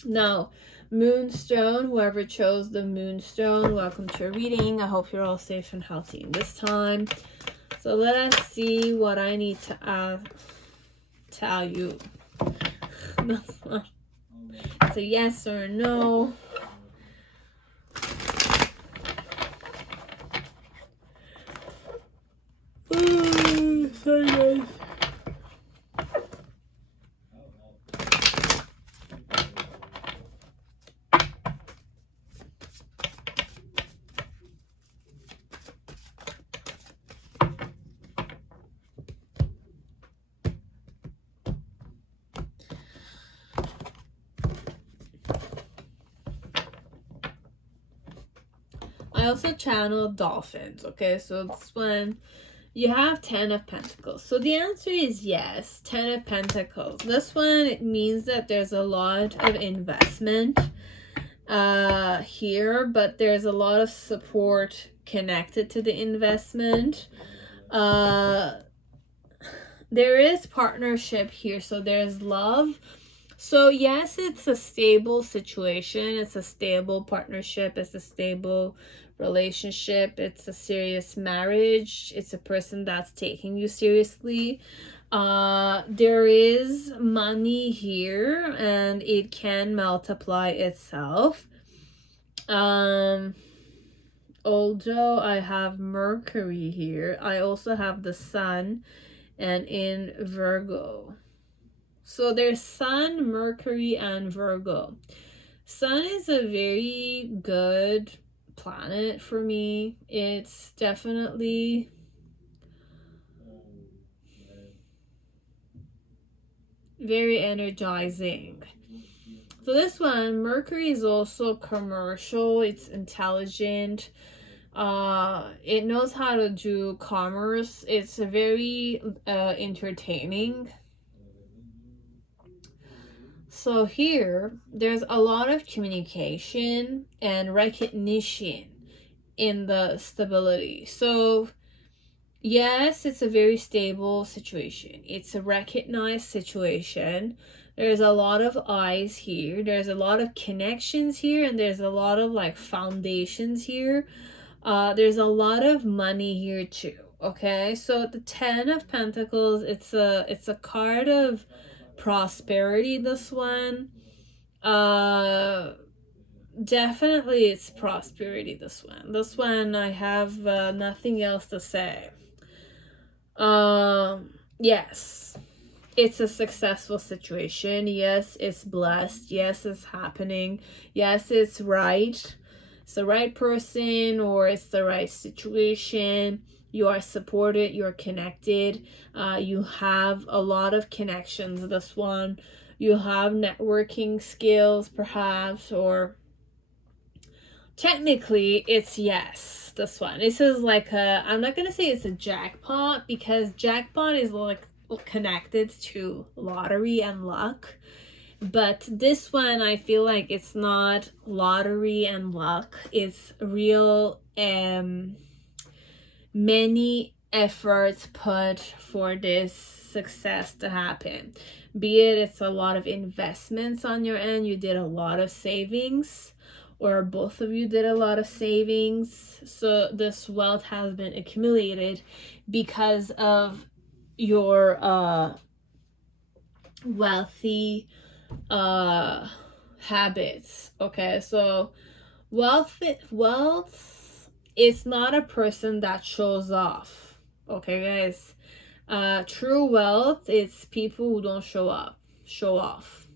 Now, Moonstone, whoever chose the Moonstone, welcome to a reading. I hope you're all safe and healthy in this time. So let us see what I need to tell you. It's a yes or a no. Sorry guys. I also channel dolphins, okay? So this one, you have 10 of Pentacles. So the answer is yes, 10 of Pentacles. This one, it means that there's a lot of investment here, but there's a lot of support connected to the investment. There is partnership here, so there's love. So yes, it's a stable situation, it's a stable partnership, it's a stable relationship, it's a serious marriage, it's a person that's taking you seriously. There is money here and it can multiply itself. Although I have Mercury here, I also have the Sun and in Virgo. So there's Sun, Mercury, and Virgo. Sun is a very good planet for me. It's definitely very energizing. So this one, Mercury, is also commercial. It's intelligent. It knows how to do commerce. It's very entertaining. So here, there's a lot of communication and recognition in the stability. So yes, it's a very stable situation. It's a recognized situation. There's a lot of eyes here. There's a lot of connections here, and there's a lot of like foundations here. There's a lot of money here too. Okay, so the 10 of Pentacles, it's a card of prosperity. This one, definitely it's prosperity. This one I have nothing else to say. Yes, it's a successful situation. Yes, it's blessed. Yes, it's happening. Yes, it's right. It's the right person, or it's the right situation. You are supported, you're connected, you have a lot of connections. This one, you have networking skills perhaps, or technically it's yes. This one, this is like I'm not gonna say it's a jackpot, because jackpot is like connected to lottery and luck, but this one I feel like it's not lottery and luck. It's real many efforts put for this success to happen. Be it's a lot of investments on your end, you did a lot of savings, or both of you did a lot of savings. So this wealth has been accumulated because of your wealthy habits. Okay, so wealth is not a person that shows off. Okay guys, true wealth is people who don't show off.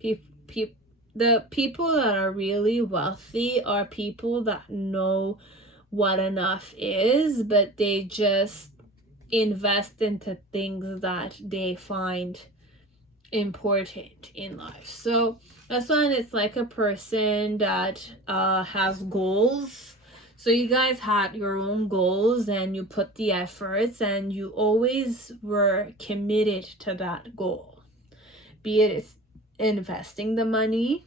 The people that are really wealthy are people that know what enough is, but they just invest into things that they find important in life. So that's when it's like a person that has goals. So you guys had your own goals and you put the efforts and you always were committed to that goal. Be it it's investing the money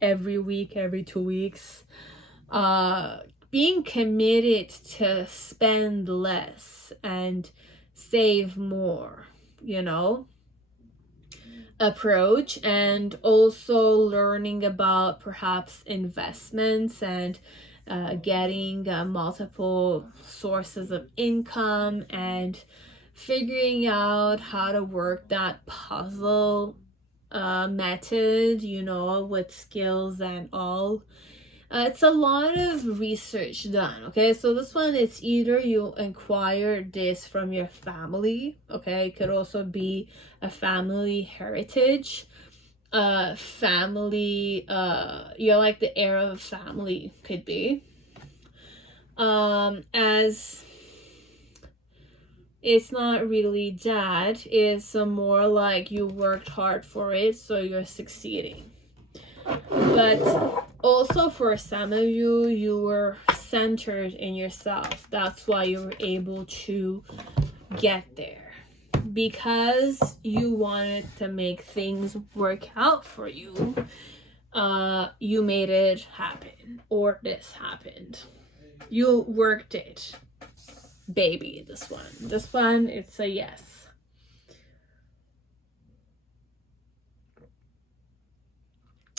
every week, every 2 weeks, being committed to spend less and save more, you know, approach, and also learning about perhaps investments and getting multiple sources of income and figuring out how to work that puzzle method, you know, with skills and all. It's a lot of research done, okay? So this one, it's either you acquire this from your family, okay? It could also be a family heritage. Family, you're like the heir of a family, could be. As it's not really that, it's more like you worked hard for it, so you're succeeding. But also for some of you, you were centered in yourself. That's why you were able to get there, because you wanted to make things work out for you. You made it happen, or this happened. You worked it, baby. This one, it's a yes.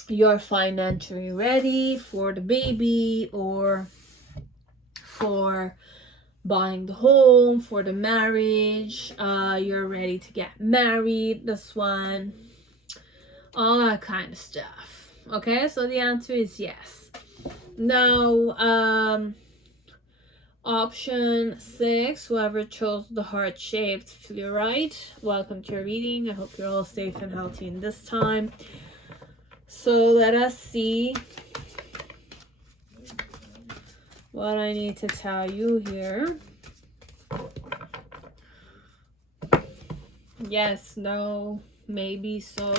You're financially ready for the baby, or for buying the home, for the marriage. You're ready to get married. This one, all that kind of stuff. Okay, so the answer is yes. Now, option 6, whoever chose the heart-shaped fluorite, welcome to your reading. I hope you're all safe and healthy in this time. So let us see what I need to tell you here. Yes, no, maybe so.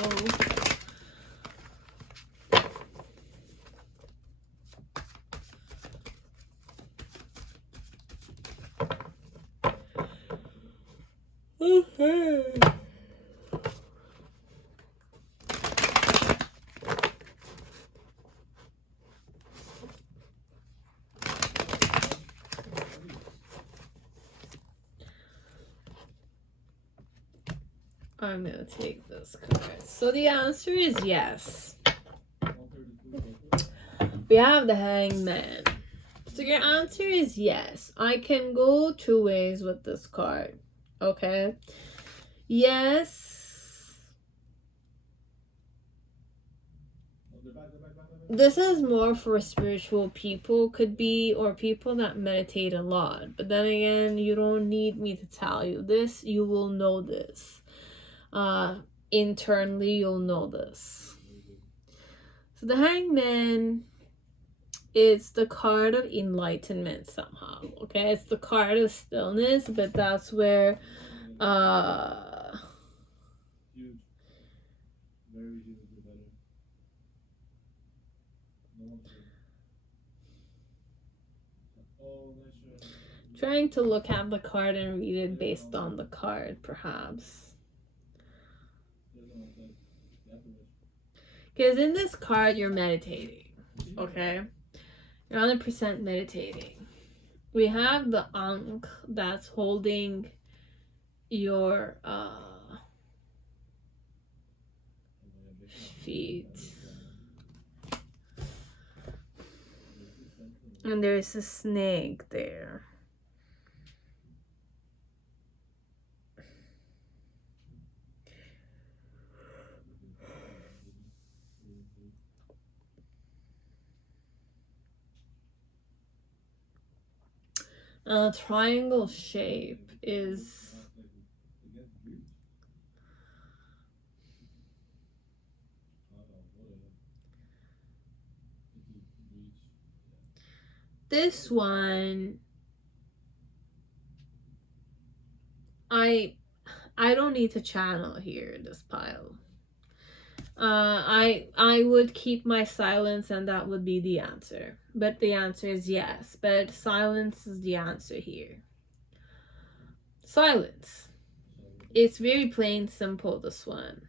Okay. I'm gonna take this card. So the answer is yes. We have the Hangman. So your answer is yes. I can go 2 ways with this card. Okay. Yes. This is more for spiritual people, could be, or people that meditate a lot. But then again, you don't need me to tell you this. You will know this. Internally, you'll know this. So the Hangman, it's the card of enlightenment somehow. Okay, it's the card of stillness, but that's where trying to look at the card and read it based on the card, perhaps. Because in this card, you're meditating, okay? You're 100% meditating. We have the Ankh that's holding your feet. And there's a snake there. Triangle shape is This one, I don't need to channel here, this pile. I would keep my silence and that would be the answer. But the answer is yes. But silence is the answer here. Silence. It's very plain simple, this one.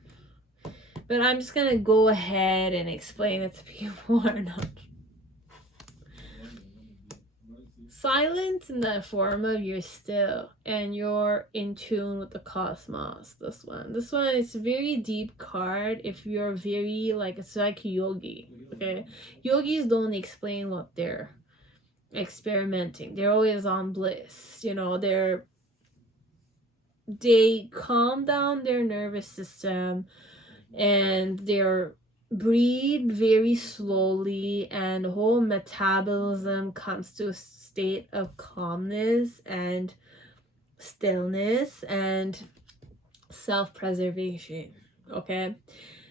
But I'm just gonna go ahead and explain it to people who are not. Silence in the form of you're still and you're in tune with the cosmos. This one is a very deep card. If you're very like, it's like yogi. Okay, yogis don't explain what they're experimenting. They're always on bliss. You know, they calm down their nervous system and they're breathe very slowly, and the whole metabolism comes to a state of calmness and stillness and self-preservation. Okay,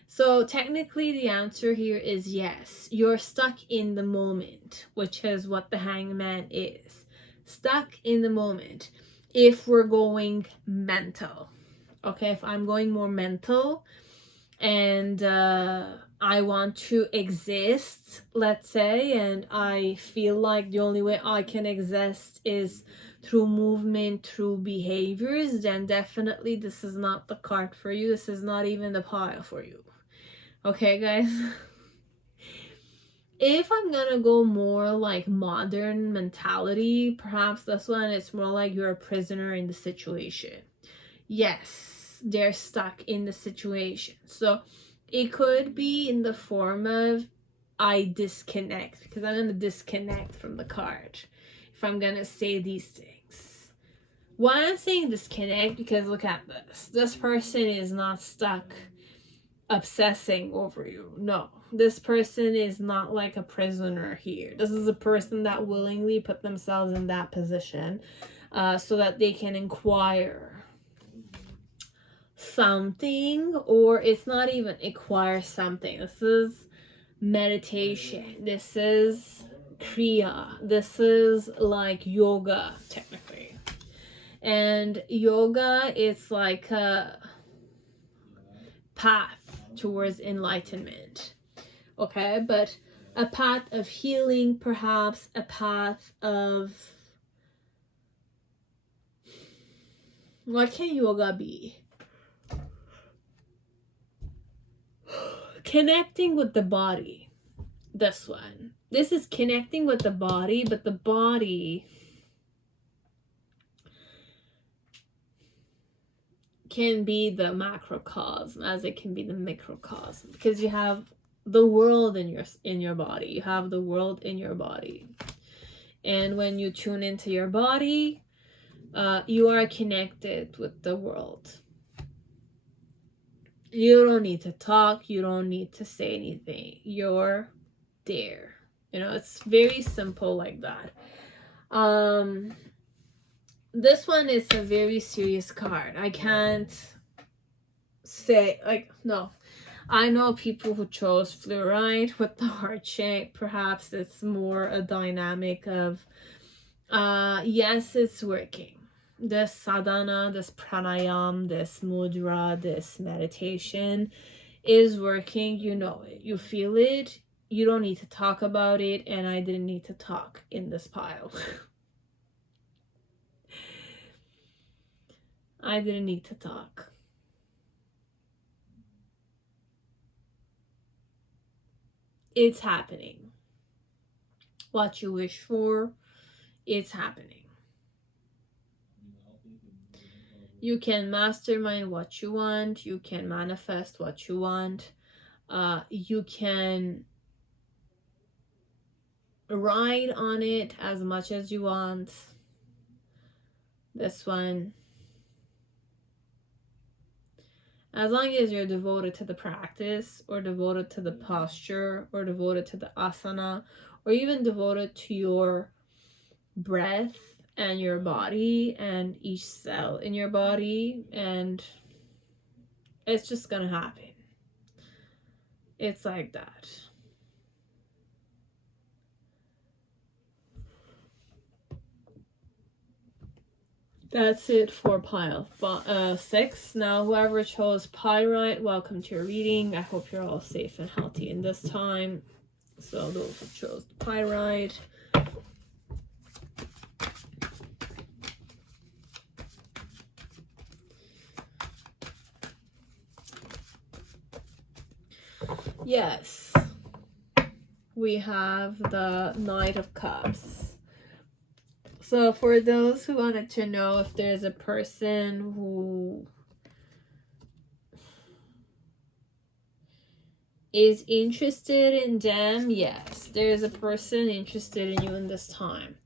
so technically the answer here is yes. You're stuck in the moment, which is what the hangman is. Stuck in the moment. If we're going mental, okay, if I'm going more mental and I want to exist, let's say, and I feel like the only way I can exist is through movement, through behaviors, then definitely this is not the card for you. This is not even the pile for you. Okay, guys? If I'm gonna go more like modern mentality, perhaps this one is more like you're a prisoner in the situation. Yes, they're stuck in the situation. So it could be in the form of I disconnect, because I'm going to disconnect from the card if I'm going to say these things. Why I'm saying disconnect, because look at this. This person is not stuck obsessing over you. No, this person is not like a prisoner here. This is a person that willingly put themselves in that position so that they can inquire something, or it's not even acquire something. This is meditation. This is kriya. This is like yoga, technically. And yoga is like a path towards enlightenment. Okay, but a path of healing, perhaps a path of, what can yoga be? Connecting with the body. This one. This is connecting with the body, but the body can be the macrocosm as it can be the microcosm, because you have the world in your body. You have the world in your body. And when you tune into your body, you are connected with the world. You don't need to talk. You don't need to say anything. You're there. You know, it's very simple like that. This one is a very serious card. I can't say, like, no. I know people who chose Fluorite with the heart shape. Perhaps it's more a dynamic of, yes, it's working. This sadhana, this pranayam, this mudra, this meditation is working. You know it. You feel it. You don't need to talk about it. And I didn't need to talk in this pile. I didn't need to talk. It's happening. What you wish for, it's happening. You can mastermind what you want. You can manifest what you want. You can ride on it as much as you want. This one, as long as you're devoted to the practice, or devoted to the posture, or devoted to the asana, or even devoted to your breath and your body and each cell in your body, and it's just gonna happen. It's like that. That's it for pile 6. Now, whoever chose Pyrite, welcome to your reading. I hope you're all safe and healthy in this time. So those who chose Pyrite. Yes, we have the Knight of Cups. So for those who wanted to know if there's a person who is interested in them, yes, there's a person interested in you in this time.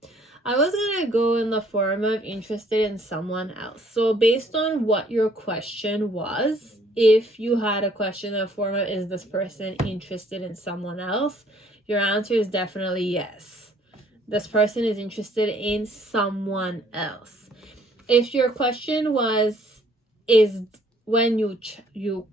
I was gonna go in the form of interested in someone else. So based on what your question was, if you had a question in the form of is this person interested in someone else, your answer is definitely yes. This person is interested in someone else. If your question was, is when you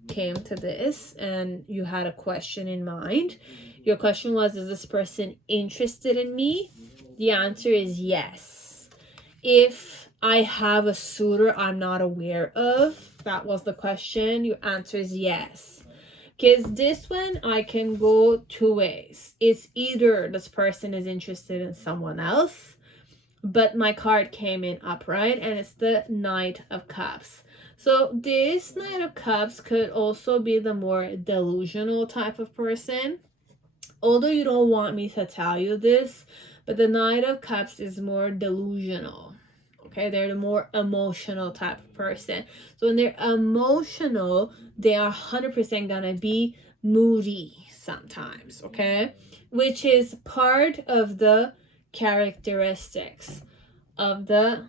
came to this and you had a question in mind, your question was, is this person interested in me? The answer is yes. If I have a suitor I'm not aware of, that was the question, your answer is yes. Because this one, I can go two ways. It's either this person is interested in someone else, but my card came in upright, and it's the Knight of Cups. So this Knight of Cups could also be the more delusional type of person. Although you don't want me to tell you this, but the Knight of Cups is more delusional. Okay, they're the more emotional type of person. So when they're emotional, they are 100% gonna be moody sometimes, okay? Which is part of the characteristics of the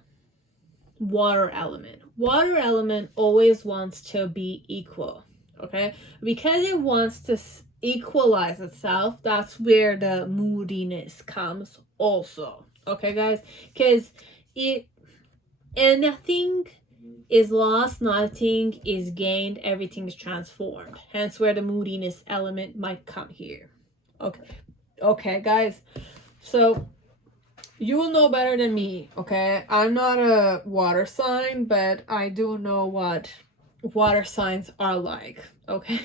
water element. Water element always wants to be equal, okay? Because it wants to equalize itself, that's where the moodiness comes also, okay, guys? Because nothing is lost, nothing is gained, everything is transformed. Hence where the moodiness element might come here. Okay, guys. So you will know better than me, okay? I'm not a water sign, but I do know what water signs are like, okay?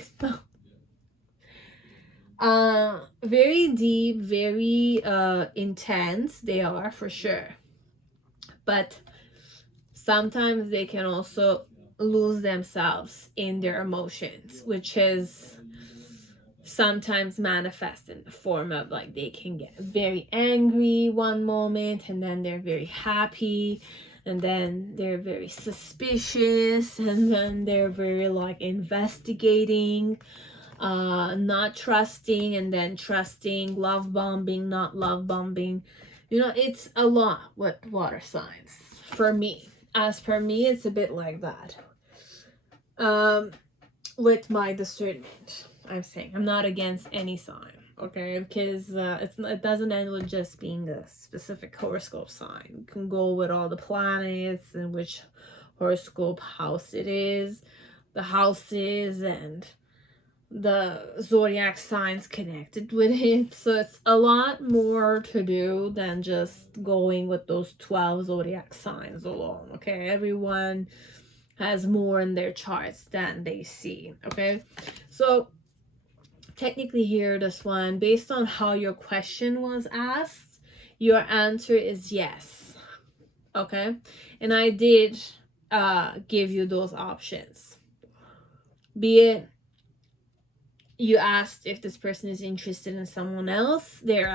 Very deep, very intense they are for sure. But sometimes they can also lose themselves in their emotions, which is sometimes manifest in the form of like they can get very angry one moment, and then they're very happy, and then they're very suspicious, and then they're very like investigating, not trusting, and then trusting, love bombing, not love bombing. You know, it's a lot with water signs for me. As per me, it's a bit like that. With my discernment, I'm saying I'm not against any sign, okay? Because it doesn't end with just being a specific horoscope sign. You can go with all the planets and which horoscope house it is, the houses, and the zodiac signs connected with it. So it's a lot more to do than just going with those 12 zodiac signs alone, okay? Everyone has more in their charts than they see, okay? So technically here, this one, based on how your question was asked, your answer is yes, okay? And I did give you those options. Be it you asked if this person is interested in someone else, your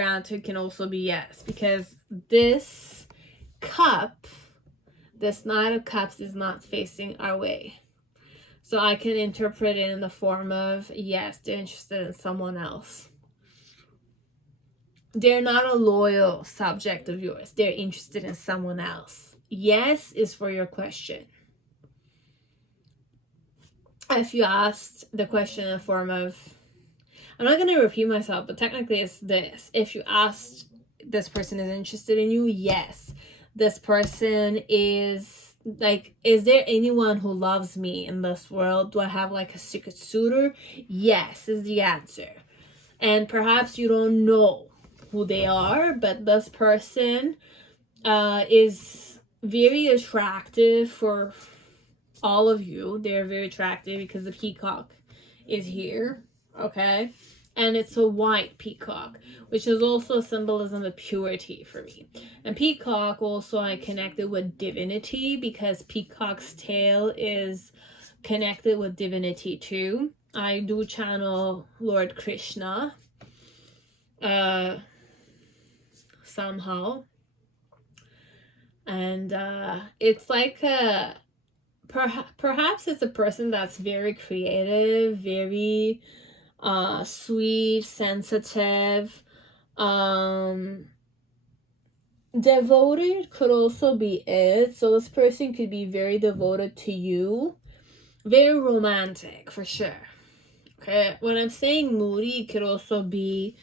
answer can also be yes, because this cup, this Knight of Cups, is not facing our way. So I can interpret it in the form of, yes, they're interested in someone else. They're not a loyal subject of yours. They're interested in someone else. Yes is for your question. If you asked the question in the form of, I'm not going to repeat myself, but technically it's this. If you asked, this person is interested in you, yes. This person is like, is there anyone who loves me in this world? Do I have like a secret suitor? Yes is the answer. And perhaps you don't know who they are, but this person is very attractive for all of you. They're very attractive because the peacock is here, okay? And it's a white peacock, which is also a symbolism of purity for me. And peacock also I connected with divinity, because peacock's tail is connected with divinity too. I do channel Lord Krishna somehow, and it's like a perhaps it's a person that's very creative, very sweet, sensitive, devoted could also be it. So this person could be very devoted to you, very romantic for sure. Okay, when I'm saying moody, it could also be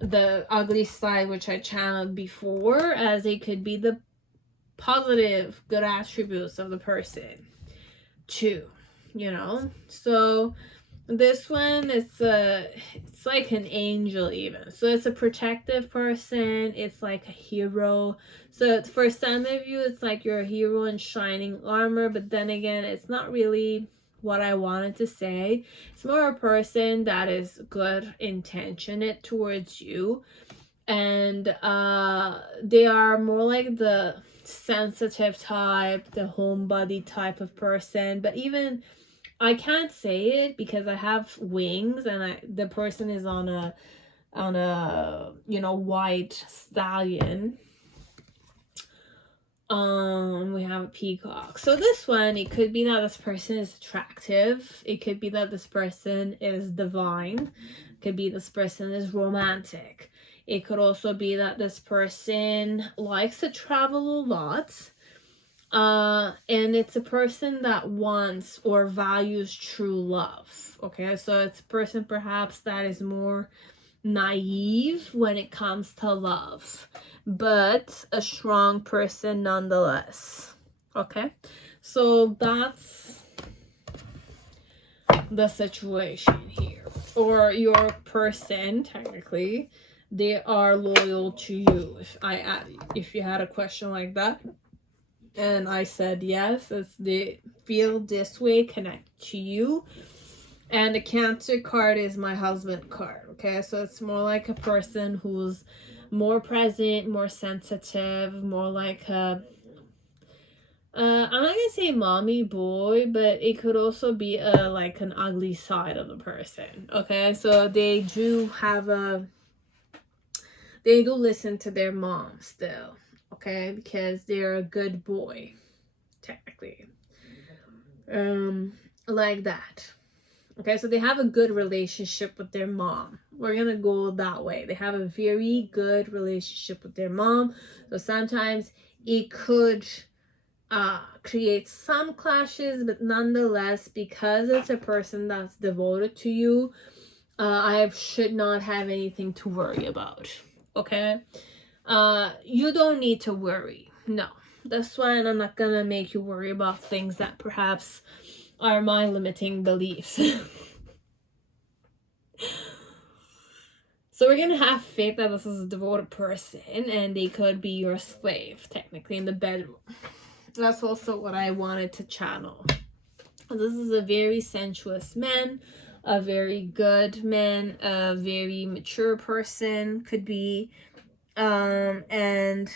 the ugly side, which I channeled before, as it could be the positive good attributes of the person too, you know. So this one, it's like an angel even. So it's a protective person. It's like a hero. So for some of you, it's like you're a hero in shining armor, but then again, it's not really what I wanted to say. It's more a person that is good intentionate towards you, and they are more like the sensitive type, the homebody type of person. But even I can't say it because I have wings, and the person is on a you know, white stallion. We have a peacock. So this one, it could be that this person is attractive. It could be that this person is divine. It could be this person is romantic. It could also be that this person likes to travel a lot. And it's a person that wants or values true love. Okay, so it's a person perhaps that is more naive when it comes to love, but a strong person nonetheless. Okay, so that's the situation here. Or your person, technically, they are loyal to you. If you had a question like that and I said yes, as they feel this way, connect to you. And the Cancer card is my husband card. Okay, so it's more like a person who's more present, more sensitive, more like a I'm not gonna say mommy boy, but it could also be like an ugly side of the person. Okay, so they do listen to their mom still. Okay, because they're a good boy, technically. Like that. Okay, so they have a good relationship with their mom. We're gonna go that way. They have a very good relationship with their mom. So sometimes it could create some clashes, but nonetheless, because it's a person that's devoted to you, I should not have anything to worry about. Okay, you don't need to worry. No, that's why I'm not gonna make you worry about things that perhaps are my limiting beliefs. So we're gonna have faith that this is a devoted person, and they could be your slave technically in the bedroom. That's also what I wanted to channel. This is a very sensuous man, a very good man, a very mature person could be, and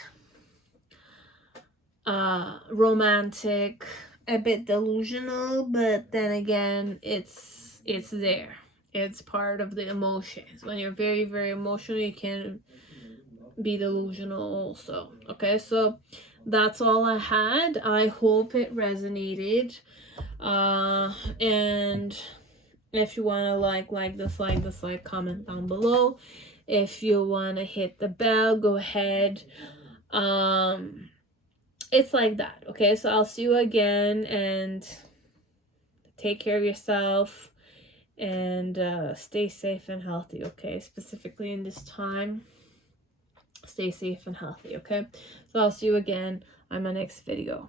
romantic, a bit delusional, but then again, it's there. It's part of the emotions. When you're very, very emotional, you can be delusional also. Okay, so that's all I had. I hope it resonated. And if you want to dislike, comment down below. If you want to hit the bell, go ahead. It's like that. Okay, so I'll see you again, and take care of yourself, and stay safe and healthy. Okay, specifically in this time, stay safe and healthy. Okay, so I'll see you again on my next video.